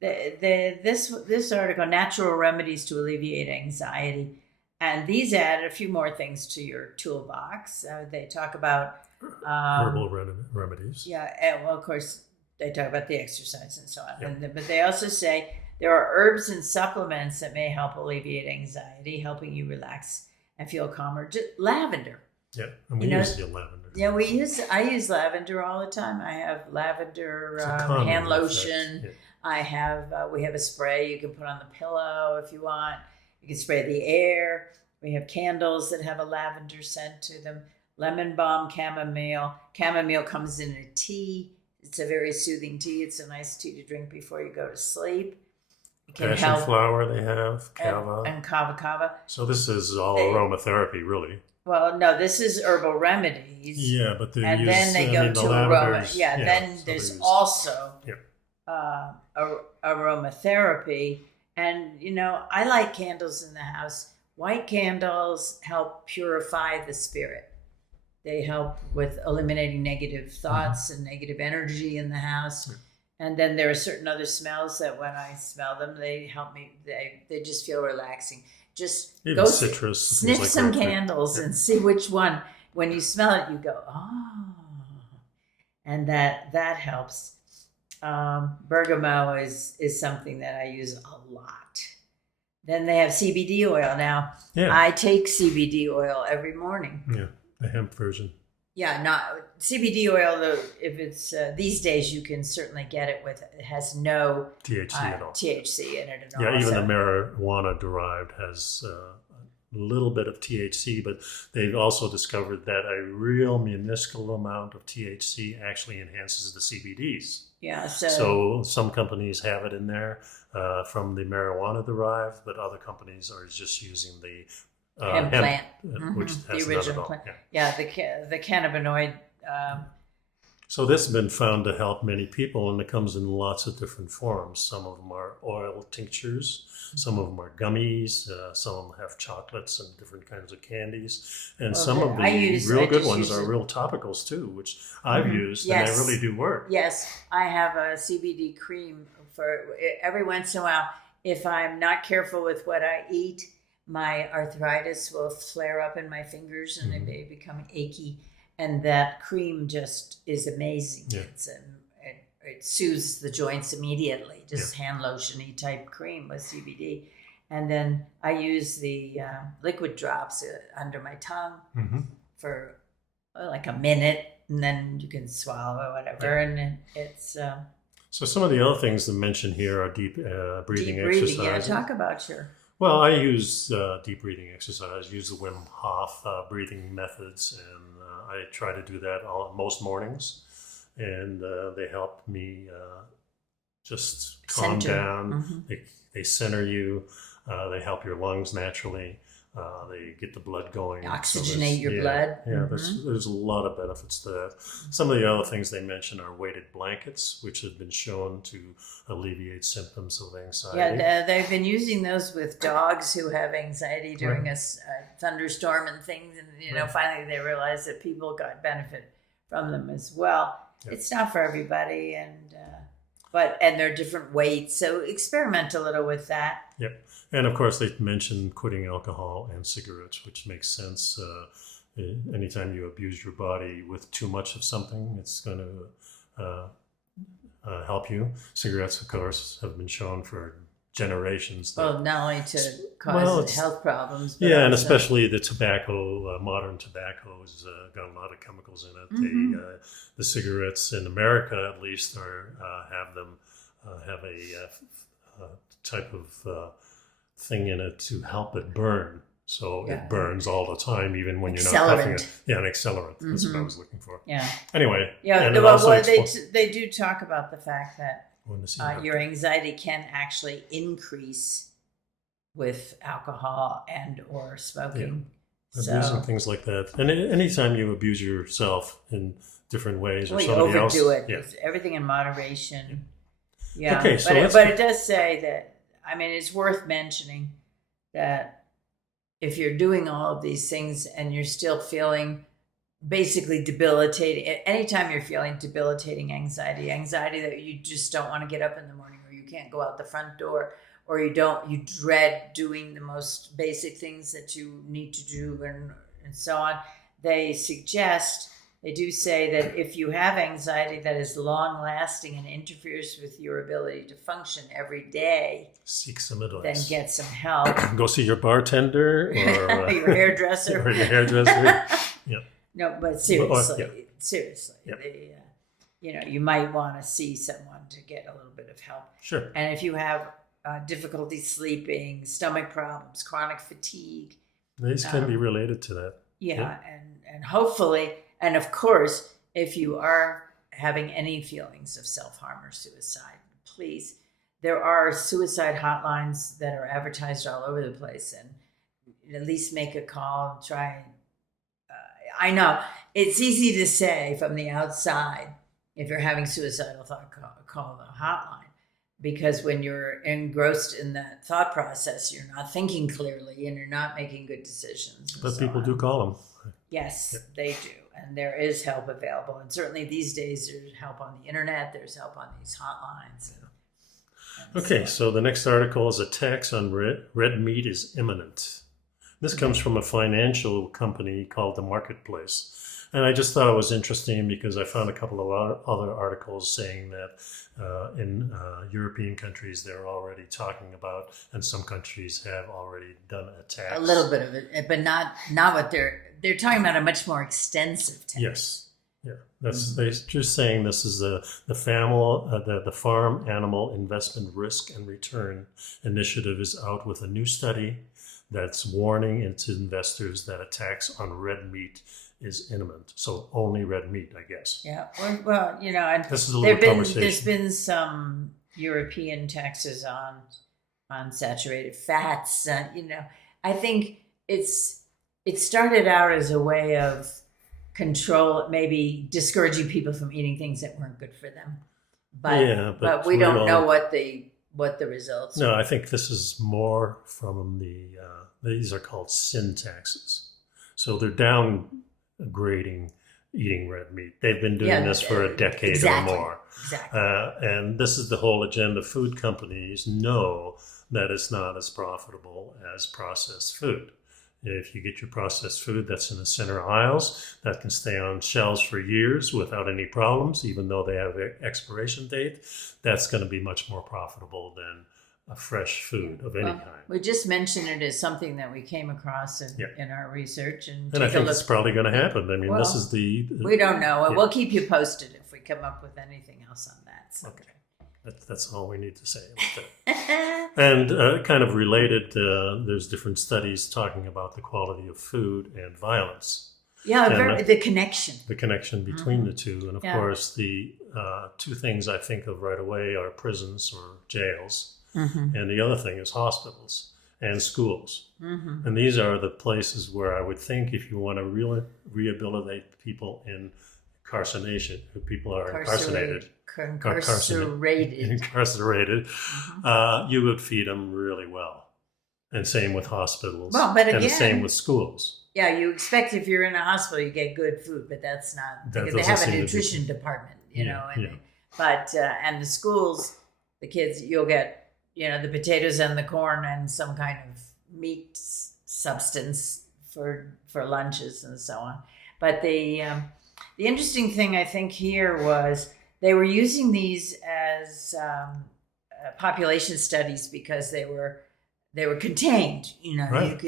this article, Natural Remedies to Alleviate Anxiety, and these add a few more things to your toolbox. They talk about herbal remedies. Yeah, and well, of course, they talk about the exercise and so on. Yep. But they also say there are herbs and supplements that may help alleviate anxiety, helping you relax and feel calmer. Just lavender. Yeah, and we use the lavender. Yeah, I use lavender all the time. I have lavender hand lotion. Yeah. We have a spray you can put on the pillow if you want. You can spray the air. We have candles that have a lavender scent to them. Lemon balm, chamomile. Chamomile comes in a tea. It's a very soothing tea. It's a nice tea to drink before you go to sleep. It can Passion help. flower they have, kava. And kava kava. So this is all They- aromatherapy, really. Well, no, this is herbal remedies. Yeah, but they And use, then they I go mean, the to aroma. lavenders, Yeah, then so there's they use- also Yeah. aromatherapy. And, I like candles in the house. White candles help purify the spirit. They help with eliminating negative thoughts and negative energy in the house. And then there are certain other smells that when I smell them, they help me. They just feel relaxing. Just Even go citrus, sniff things like some grapefruit. candles and see which one. When you smell it, you go, oh, and that helps. Bergamot is something that I use a lot. Then they have CBD oil now. Yeah. I take CBD oil every morning. Yeah, the hemp version. Yeah, not CBD oil. Though, if it's these days, you can certainly get it with. It has no THC at all. THC in it at all. Yeah, even so- the marijuana derived has a little bit of THC, but they've also discovered that a real minuscule amount of THC actually enhances the CBDs. Yeah, So some companies have it in there from the marijuana derived, but other companies are just using the hemp plant, which the has none at original all. plant. Yeah. The cannabinoid. So this has been found to help many people, and it comes in lots of different forms. Some of them are oil tinctures, some of them are gummies, some of them have chocolates and different kinds of candies, and some of the I real good just ones use are it. real topicals too, which I've used, Yes. and they really do work. Yes, I have a CBD cream for every once in a while. If I'm not careful with what I eat, my arthritis will flare up in my fingers and they become achy. And that cream just is amazing. Yeah. It soothes the joints immediately. Just hand lotion-y type cream with CBD. And then I use the liquid drops under my tongue for like a minute, and then you can swallow or whatever. And it's So some of the other things that mentioned here are deep breathing exercises. Yeah, talk about your. Well, I use deep breathing exercise. Use the Wim Hof breathing methods, and I try to do that most mornings, and they help me just calm Center. down. They center you. They help your lungs naturally. They get the blood going. Oxygenate your blood. Yeah, there's a lot of benefits to that. Some of the other things they mention are weighted blankets, which have been shown to alleviate symptoms of anxiety. Yeah, they've been using those with dogs who have anxiety during a thunderstorm and things, and finally they realized that people got benefit from them as well. Yeah. It's not for everybody, and they're different weights, so experiment a little with that. Yep. And of course, they mentioned quitting alcohol and cigarettes, which makes sense. Anytime you abuse your body with too much of something, it's going to help you. Cigarettes, of course, have been shown for generations. Well, not only to cause health problems. But and especially the tobacco, modern tobacco has got a lot of chemicals in it. The cigarettes in America, at least, have a type of thing in it to help it burn. So it burns all the time, even when you're not puffing it. Yeah, an accelerant. That's what I was looking for. Yeah. Anyway. Yeah, they do talk about the fact that your anxiety can actually increase with alcohol and or smoking. Abusing things like that. And anytime you abuse yourself in different ways or you somebody else. overdo it. Everything in moderation. Yeah. Okay, so but it does say that, it's worth mentioning that if you're doing all of these things and you're still feeling basically debilitating, anytime you're feeling debilitating anxiety that you just don't want to get up in the morning, or you can't go out the front door, or you dread doing the most basic things that you need to do and so on, they do say that if you have anxiety that is long lasting and interferes with your ability to function every day, seek some advice. Then get some help. Go see your bartender or your hairdresser. Or your hairdresser. Yeah. No, but seriously, you might want to see someone to get a little bit of help. Sure. And if you have difficulty sleeping, stomach problems, chronic fatigue, these can be related to that. Yeah, and hopefully. And of course, if you are having any feelings of self-harm or suicide, please there are suicide hotlines that are advertised all over the place, and at least make a call. Try. I know it's easy to say from the outside if you're having suicidal thought, call the hotline. Because when you're engrossed in that thought process, you're not thinking clearly and you're not making good decisions. But people do call them. Yes, they do. And there is help available. And certainly these days, there's help on the internet. There's help on these hotlines. Okay, so the next article is a tax on red meat is imminent. This comes from a financial company called The Marketplace. And I just thought it was interesting because I found a couple of other articles saying that in European countries they're already talking about, and some countries have already done a tax. A little bit of it, but not what they're talking about, a much more extensive tax. Yes, yeah, that's they're just saying this is the Farm Animal Investment Risk and Return Initiative is out with a new study that's warning its investors that a tax on red meat is imminent. So only red meat, I guess. Yeah. Well, and this is a little conversation. There's been some European taxes on saturated fats. I think it started out as a way of control, maybe discouraging people from eating things that weren't good for them. But we don't know what the results. No, I think this is more from these are called sin taxes. So they're downgrading eating red meat. They've been doing this for a decade or more. Exactly. And this is the whole agenda. Food companies know that it's not as profitable as processed food. If you get your processed food that's in the center aisles, that can stay on shelves for years without any problems, even though they have an expiration date, that's going to be much more profitable than a fresh food of any kind. We just mentioned it as something that we came across in our research. And I think it's probably going to happen. I mean, this is we don't know. And we'll keep you posted if we come up with anything else on that. So. Okay. That's all we need to say about that. And kind of related, there's different studies talking about the quality of food and violence. Yeah, the connection. The connection between the two. And of course, the two things I think of right away are prisons or jails. Mm-hmm. And the other thing is hospitals and schools. Mm-hmm. and these are the places where I would think if you want to really rehabilitate people in incarceration, who people are incarcerated, you would feed them really well. And same with hospitals. Well, but again, and the same with schools. Yeah, you expect if you're in a hospital, you get good food, but that's not. They have a nutrition department, But and the schools, the kids, you'll get the potatoes and the corn and some kind of meat substance for lunches and so on. But the interesting thing I think here was they were using these as population studies because they were contained. Right.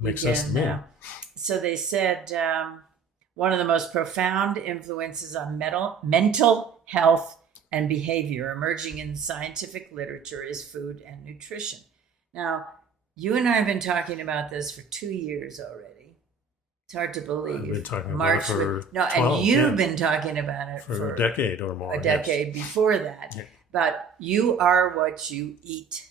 Makes sense to me. So they said one of the most profound influences on mental health and behavior emerging in scientific literature is food and nutrition. Now, you and I have been talking about this for 2 years already. It's hard to believe. We've been talking about it for 12, and you've been talking about it for a decade or more. A decade before that. Yeah. But you are what you eat.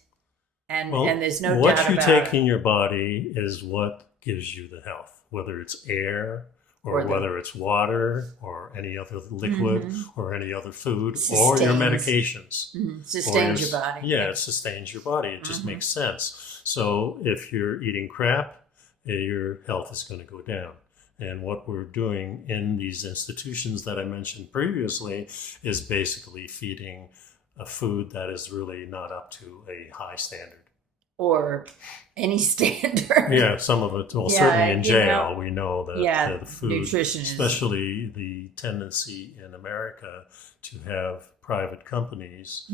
And there's no doubt about it. What you take in your body is what gives you the health, whether it's air or whether it's water or any other liquid or any other food or your medications. Mm-hmm. Sustains your body. Yeah, it sustains your body. It just makes sense. So if you're eating crap, your health is going to go down. And what we're doing in these institutions that I mentioned previously is basically feeding a food that is really not up to a high standard. Or any standard. Yeah, some of it. Well, certainly in jail, we know that the food, nutrition especially the tendency in America to have private companies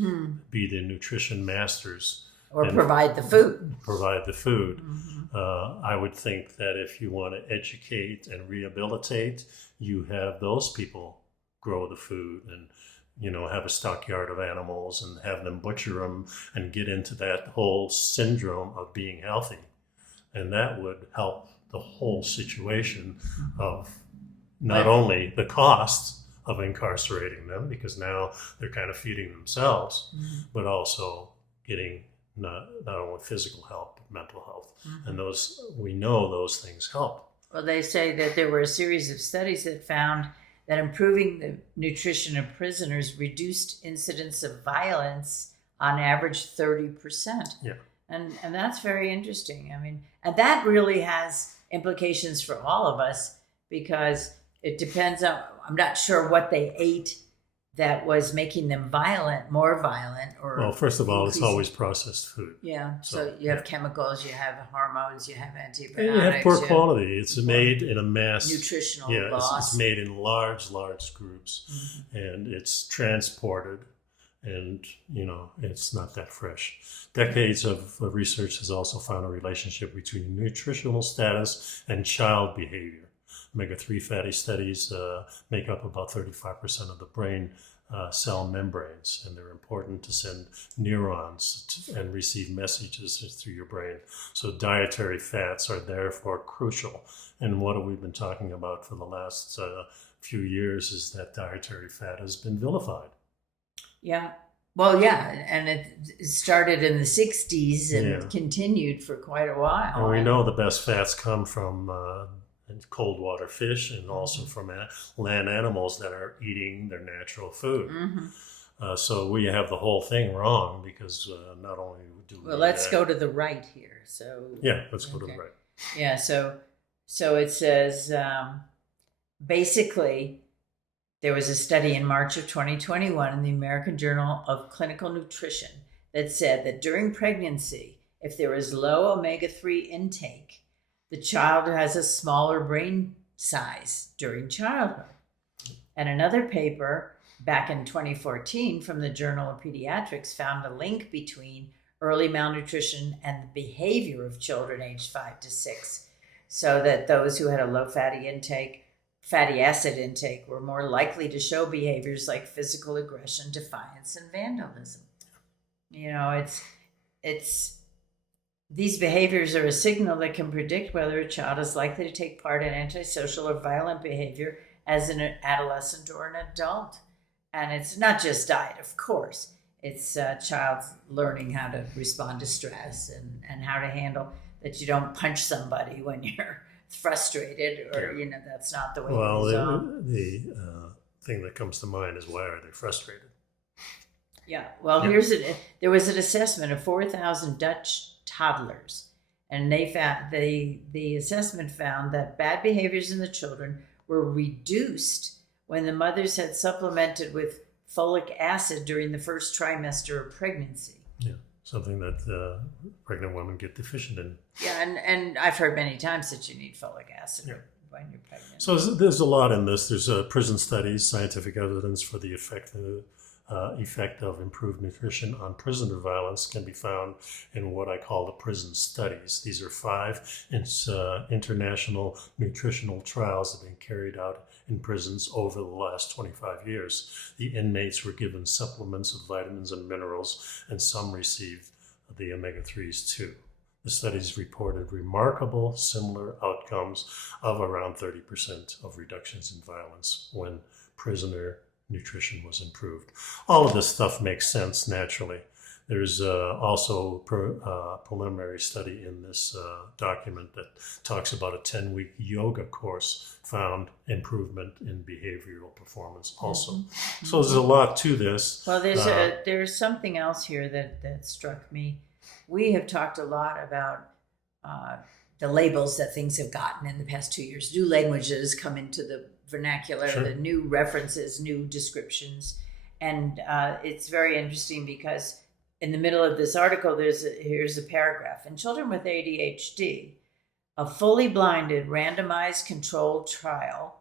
be the nutrition masters. Or provide the food. Mm-hmm. I would think that if you want to educate and rehabilitate, you have those people grow the food and have a stockyard of animals and have them butcher them and get into that whole syndrome of being healthy. And that would help the whole situation of not only the costs of incarcerating them, because now they're kind of feeding themselves, but also getting not only physical health, but mental health. Mm-hmm. And we know those things help. Well, they say that there were a series of studies that found that improving the nutrition of prisoners reduced incidence of violence on average 30%. Yeah. And that's very interesting. I mean, and that really has implications for all of us, because it depends on, I'm not sure what they ate that was making them more violent, or Well, first of all, it's increasing- always processed food. Yeah, so you have chemicals, you have hormones, you have antibiotics. And you have poor quality. It's made in a mass. Nutritional Yeah, loss. it's made in large groups, Mm-hmm. and it's transported, and it's not that fresh. Decades of research has also found a relationship between nutritional status and child behavior. Omega-3 fatty studies make up about 35% of the brain cell membranes, and they're important to send neurons and receive messages through your brain. So dietary fats are therefore crucial. And what have we been talking about for the last few years is that dietary fat has been vilified. Yeah. Well, yeah, and it started in the 60s and continued for quite a while. And we know the best fats come from cold water fish, and also from land animals that are eating their natural food. Mm-hmm. So we have the whole thing wrong, because not only do we... Well, let's go to the right here. So let's go to the right. Yeah, so it says, basically, there was a study in March of 2021 in the American Journal of Clinical Nutrition that said that during pregnancy, if there is low omega-3 intake, the child has a smaller brain size during childhood. And another paper back in 2014 from the Journal of Pediatrics found a link between early malnutrition and the behavior of children aged 5 to 6, so that those who had a low fatty acid intake were more likely to show behaviors like physical aggression, defiance, and vandalism. It's these behaviors are a signal that can predict whether a child is likely to take part in antisocial or violent behavior as an adolescent or an adult. And it's not just diet, of course. It's child's learning how to respond to stress and how to handle that you don't punch somebody when you're frustrated, or that's not the way. Well, the thing that comes to mind is, why are they frustrated? Yeah. Well, there was an assessment of 4,000 Dutch toddlers, and they found the assessment found that bad behaviors in the children were reduced when the mothers had supplemented with folic acid during the first trimester of pregnancy. Yeah, something that pregnant women get deficient in. Yeah, and I've heard many times that you need folic acid when you're pregnant. So there's a lot in this. There's prison studies, scientific evidence for the effect of improved nutrition on prisoner violence can be found in what I call the prison studies. These are 5 international nutritional trials that have been carried out in prisons over the last 25 years. The inmates were given supplements of vitamins and minerals, and some received the omega-3s too. The studies reported remarkable similar outcomes of around 30% of reductions in violence when prisoner nutrition was improved. All of this stuff makes sense naturally. There's also a preliminary study in this document that talks about a 10-week yoga course found improvement in behavioral performance also. Mm-hmm. So there's a lot to this. Well, there's something else here that struck me. We have talked a lot about the labels that things have gotten in the past 2 years. New languages come into the vernacular, the new references, new descriptions. And it's very interesting because in the middle of this article, here's a paragraph. In children with ADHD, a fully blinded, randomized controlled trial,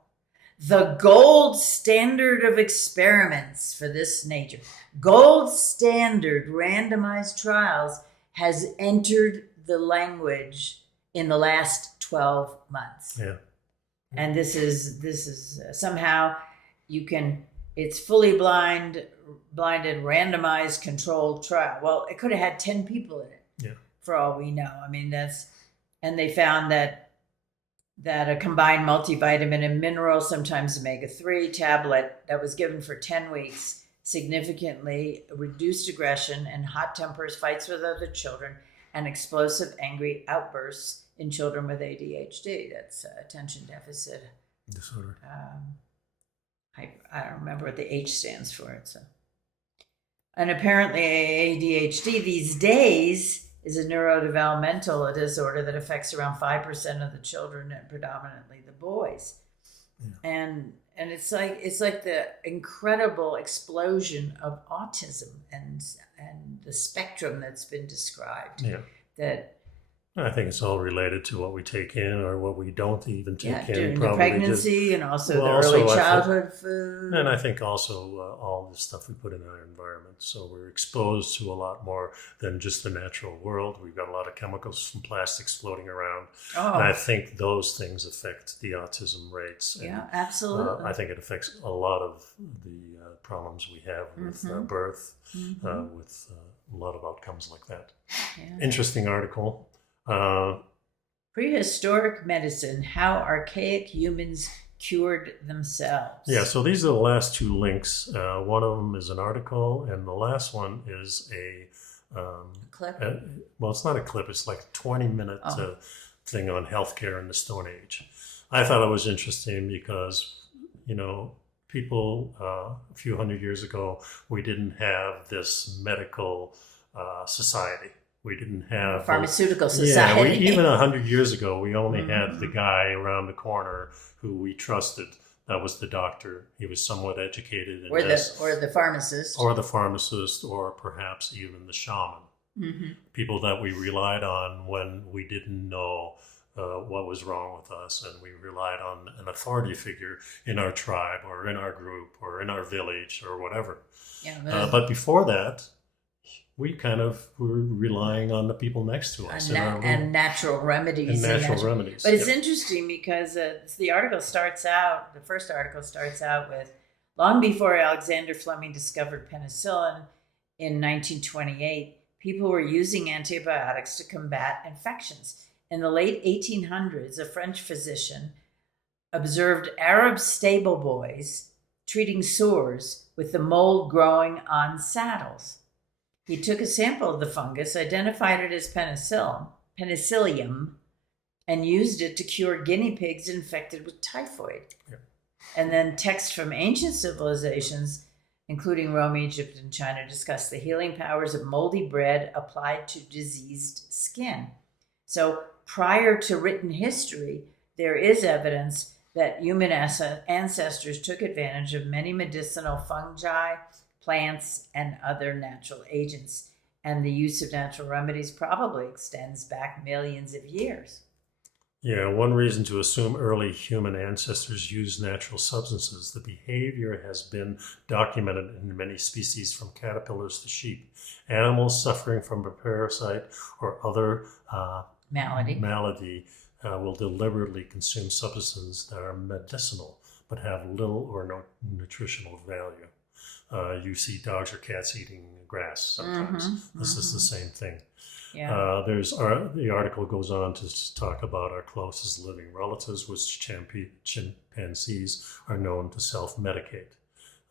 the gold standard of experiments for this nature, gold standard randomized trials, has entered the language in the last 12 months. Yeah. And this is somehow it's fully blinded, randomized, controlled trial. Well, it could have had 10 people in it, for all we know. I mean, and they found that a combined multivitamin and mineral, sometimes omega-3 tablet that was given for 10 weeks significantly reduced aggression and hot tempers, fights with other children, and explosive, angry outbursts in children with ADHD. That's attention deficit disorder. I don't remember what the H stands for. And apparently ADHD these days is a neurodevelopmental disorder that affects around 5% of the children and predominantly the boys. Yeah. And it's like the incredible explosion of autism and the spectrum that's been described. Yeah. That I think it's all related to what we take in or what we don't even take in. During probably the pregnancy and also the early childhood food. And I think also all the stuff we put in our environment. So we're exposed to a lot more than just the natural world. We've got a lot of chemicals from plastics floating around. Oh. And I think those things affect the autism rates. And, yeah, absolutely. I think it affects a lot of the problems we have with birth, with a lot of outcomes like that. Yeah. Interesting article. Prehistoric medicine, how archaic humans cured themselves. Yeah, so these are the last two links. One of them is an article, and the last one is a clip. Well, it's not a clip, it's like a 20-minute thing on healthcare in the Stone Age. I thought it was interesting because, people a few hundred years ago, we didn't have this medical society. We didn't have pharmaceutical society. Yeah, even 100 years ago, we only had the guy around the corner who we trusted. That was the doctor. He was somewhat educated in this. Or the pharmacist. Or the pharmacist, or perhaps even the shaman. Mm-hmm. People that we relied on when we didn't know what was wrong with us, and we relied on an authority figure in our tribe, or in our group, or in our village, or whatever. Yeah, but before that, we kind of were relying on the people next to us. And natural remedies. But it's interesting because the first article starts out with, long before Alexander Fleming discovered penicillin in 1928, people were using antibiotics to combat infections. In the late 1800s, a French physician observed Arab stable boys treating sores with the mold growing on saddles. He took a sample of the fungus, identified it as penicillium, and used it to cure guinea pigs infected with typhoid. Yeah. And then texts from ancient civilizations, including Rome, Egypt, and China, discuss the healing powers of moldy bread applied to diseased skin. So prior to written history, there is evidence that human ancestors took advantage of many medicinal fungi, plants, and other natural agents. And the use of natural remedies probably extends back millions of years. Yeah, one reason to assume early human ancestors used natural substances. The behavior has been documented in many species, from caterpillars to sheep. Animals suffering from a parasite or other malady will deliberately consume substances that are medicinal but have little or no nutritional value. You see dogs or cats eating grass sometimes. This is the same thing. Yeah. The article goes on to talk about our closest living relatives, which chimpanzees are known to self-medicate.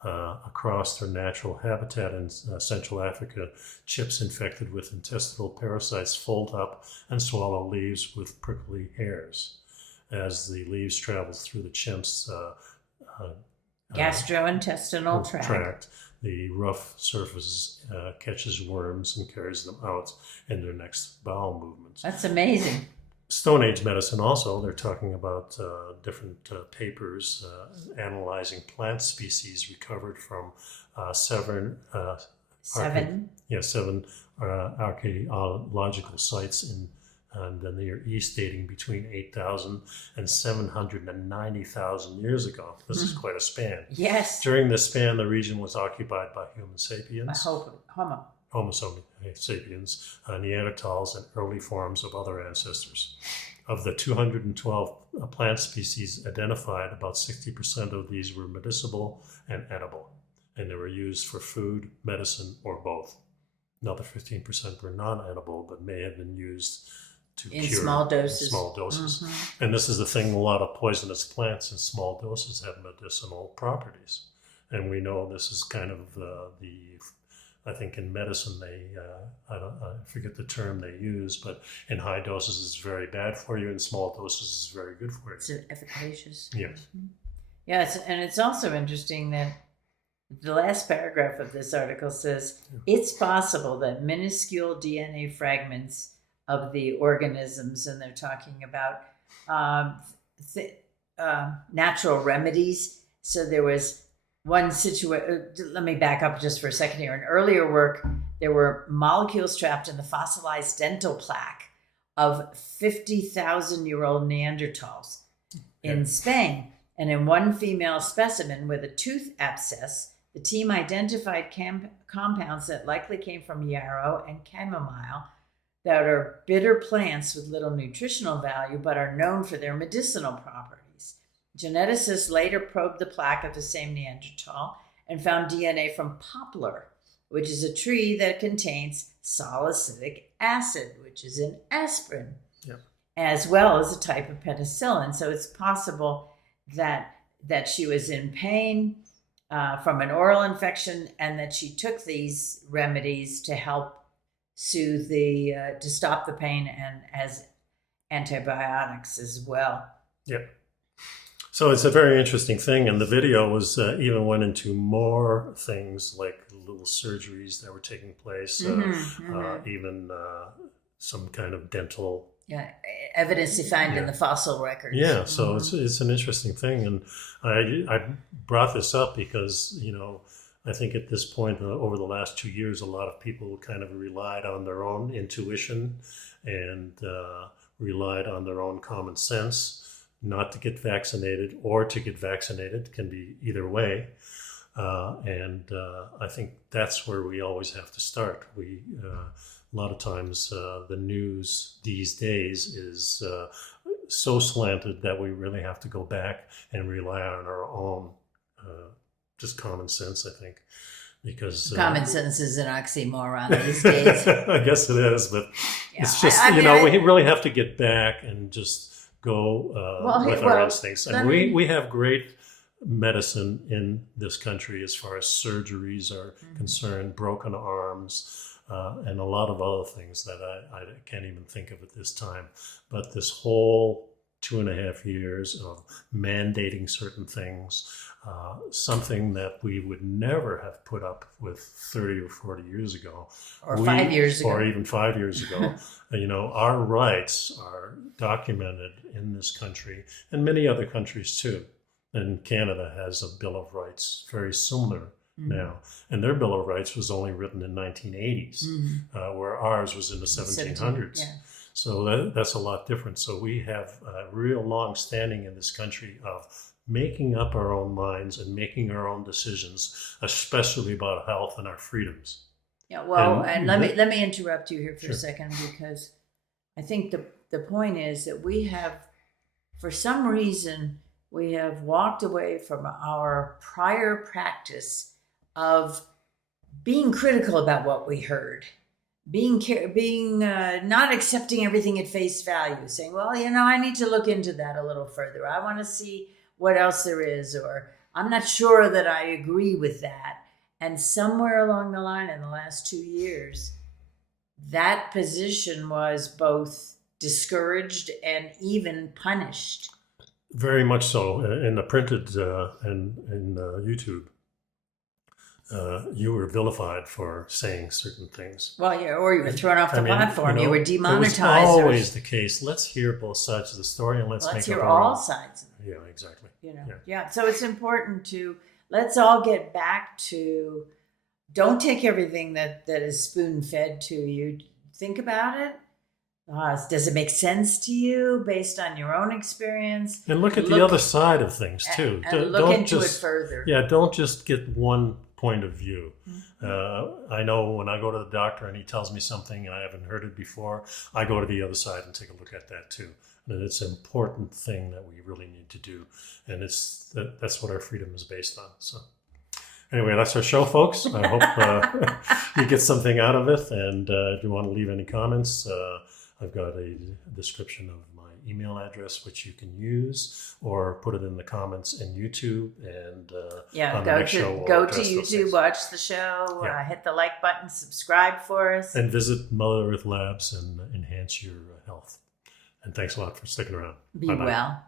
Across their natural habitat in Central Africa, chimps infected with intestinal parasites fold up and swallow leaves with prickly hairs. As the leaves travel through the chimp's gastrointestinal tract, the rough surface catches worms and carries them out in their next bowel movements. That's amazing. Stone Age medicine also, they're talking about different papers analyzing plant species recovered from seven archaeological sites in the Near East, dating between 8,000 and 790,000 years ago. This is quite a span. Yes. During this span, the region was occupied by Homo sapiens, Neanderthals, and early forms of other ancestors. Of the 212 plant species identified, about 60% of these were medicinal and edible, and they were used for food, medicine, or both. Another 15% were non-edible, but may have been used to cure small doses. In small doses. And this is the thing, a lot of poisonous plants in small doses have medicinal properties. And we know this is kind of I think in medicine I forget the term they use, but in high doses it's very bad for you, in small doses it's very good for you. It's efficacious. Yes. Yes, and it's also interesting that the last paragraph of this article says it's possible that minuscule DNA fragments of the organisms, and they're talking about natural remedies. So there was one situation, let me back up just for a second here. In earlier work, there were molecules trapped in the fossilized dental plaque of 50,000-year-old Neanderthals in Spain. And in one female specimen with a tooth abscess, the team identified compounds that likely came from yarrow and chamomile that are bitter plants with little nutritional value but are known for their medicinal properties. Geneticists later probed the plaque of the same Neanderthal and found DNA from poplar, which is a tree that contains salicylic acid, which is in aspirin, as well as a type of penicillin. So it's possible that she was in pain from an oral infection, and that she took these remedies to help soothe to stop the pain, and as antibiotics as well. Yeah. So it's a very interesting thing, and the video was even went into more things like little surgeries that were taking place, even some kind of dental. Yeah, evidence they find in the fossil records. Yeah, so it's an interesting thing, and I brought this up because I think at this point over the last 2 years, a lot of people kind of relied on their own intuition and relied on their own common sense, not to get vaccinated or to get vaccinated. Can be either way. And I think that's where we always have to start. A lot of times the news these days is so slanted that we really have to go back and rely on our own just common sense, I think. Because common sense is an oxymoron these days. I guess it is, but it's just, we really have to get back and just go with our instincts. And we have great medicine in this country as far as surgeries are concerned, broken arms, and a lot of other things that I can't even think of at this time. But this whole 2.5 years of mandating certain things, something that we would never have put up with 30 or 40 years ago. Or 5 years ago. Or even 5 years ago. Our rights are documented in this country and many other countries too. And Canada has a Bill of Rights very similar now. And their Bill of Rights was only written in 1980s, where ours was in the 1700s. Yeah. So that's a lot different. So we have a real long standing in this country of making up our own minds and making our own decisions, especially about health and our freedoms. Yeah, well, and let me interrupt you here for a second, because I think the point is that we have, for some reason, we have walked away from our prior practice of being critical about what we heard, being not accepting everything at face value, saying, well, I need to look into that a little further. I want to see what else there is, or I'm not sure that I agree with that. And somewhere along the line in the last 2 years, that position was both discouraged and even punished. Very much so. In the printed and in YouTube, you were vilified for saying certain things. Well, yeah, or you were thrown off the platform. You were demonetized. It was always the case. Let's hear both sides of the story, and let's hear all sides. Yeah, exactly. Yeah. So it's important to let's all get back to, don't take everything that is spoon-fed to you. Think about it. Does it make sense to you based on your own experience? And look at the other side of things too. And look into it further. Yeah, don't just get one point of view. I know when I go to the doctor and he tells me something and I haven't heard it before, I go to the other side and take a look at that too. And it's an important thing that we really need to do. And that's what our freedom is based on. So anyway, that's our show, folks. I hope you get something out of it. And if you want to leave any comments, I've got a description of my email address, which you can use, or put it in the comments in YouTube. And on the next show, we'll go to address those YouTube, things. watch the show, Yeah. hit the like button, subscribe for us. And visit Mother Earth Labs and enhance your health. And thanks a lot for sticking around. Be Bye-bye. well.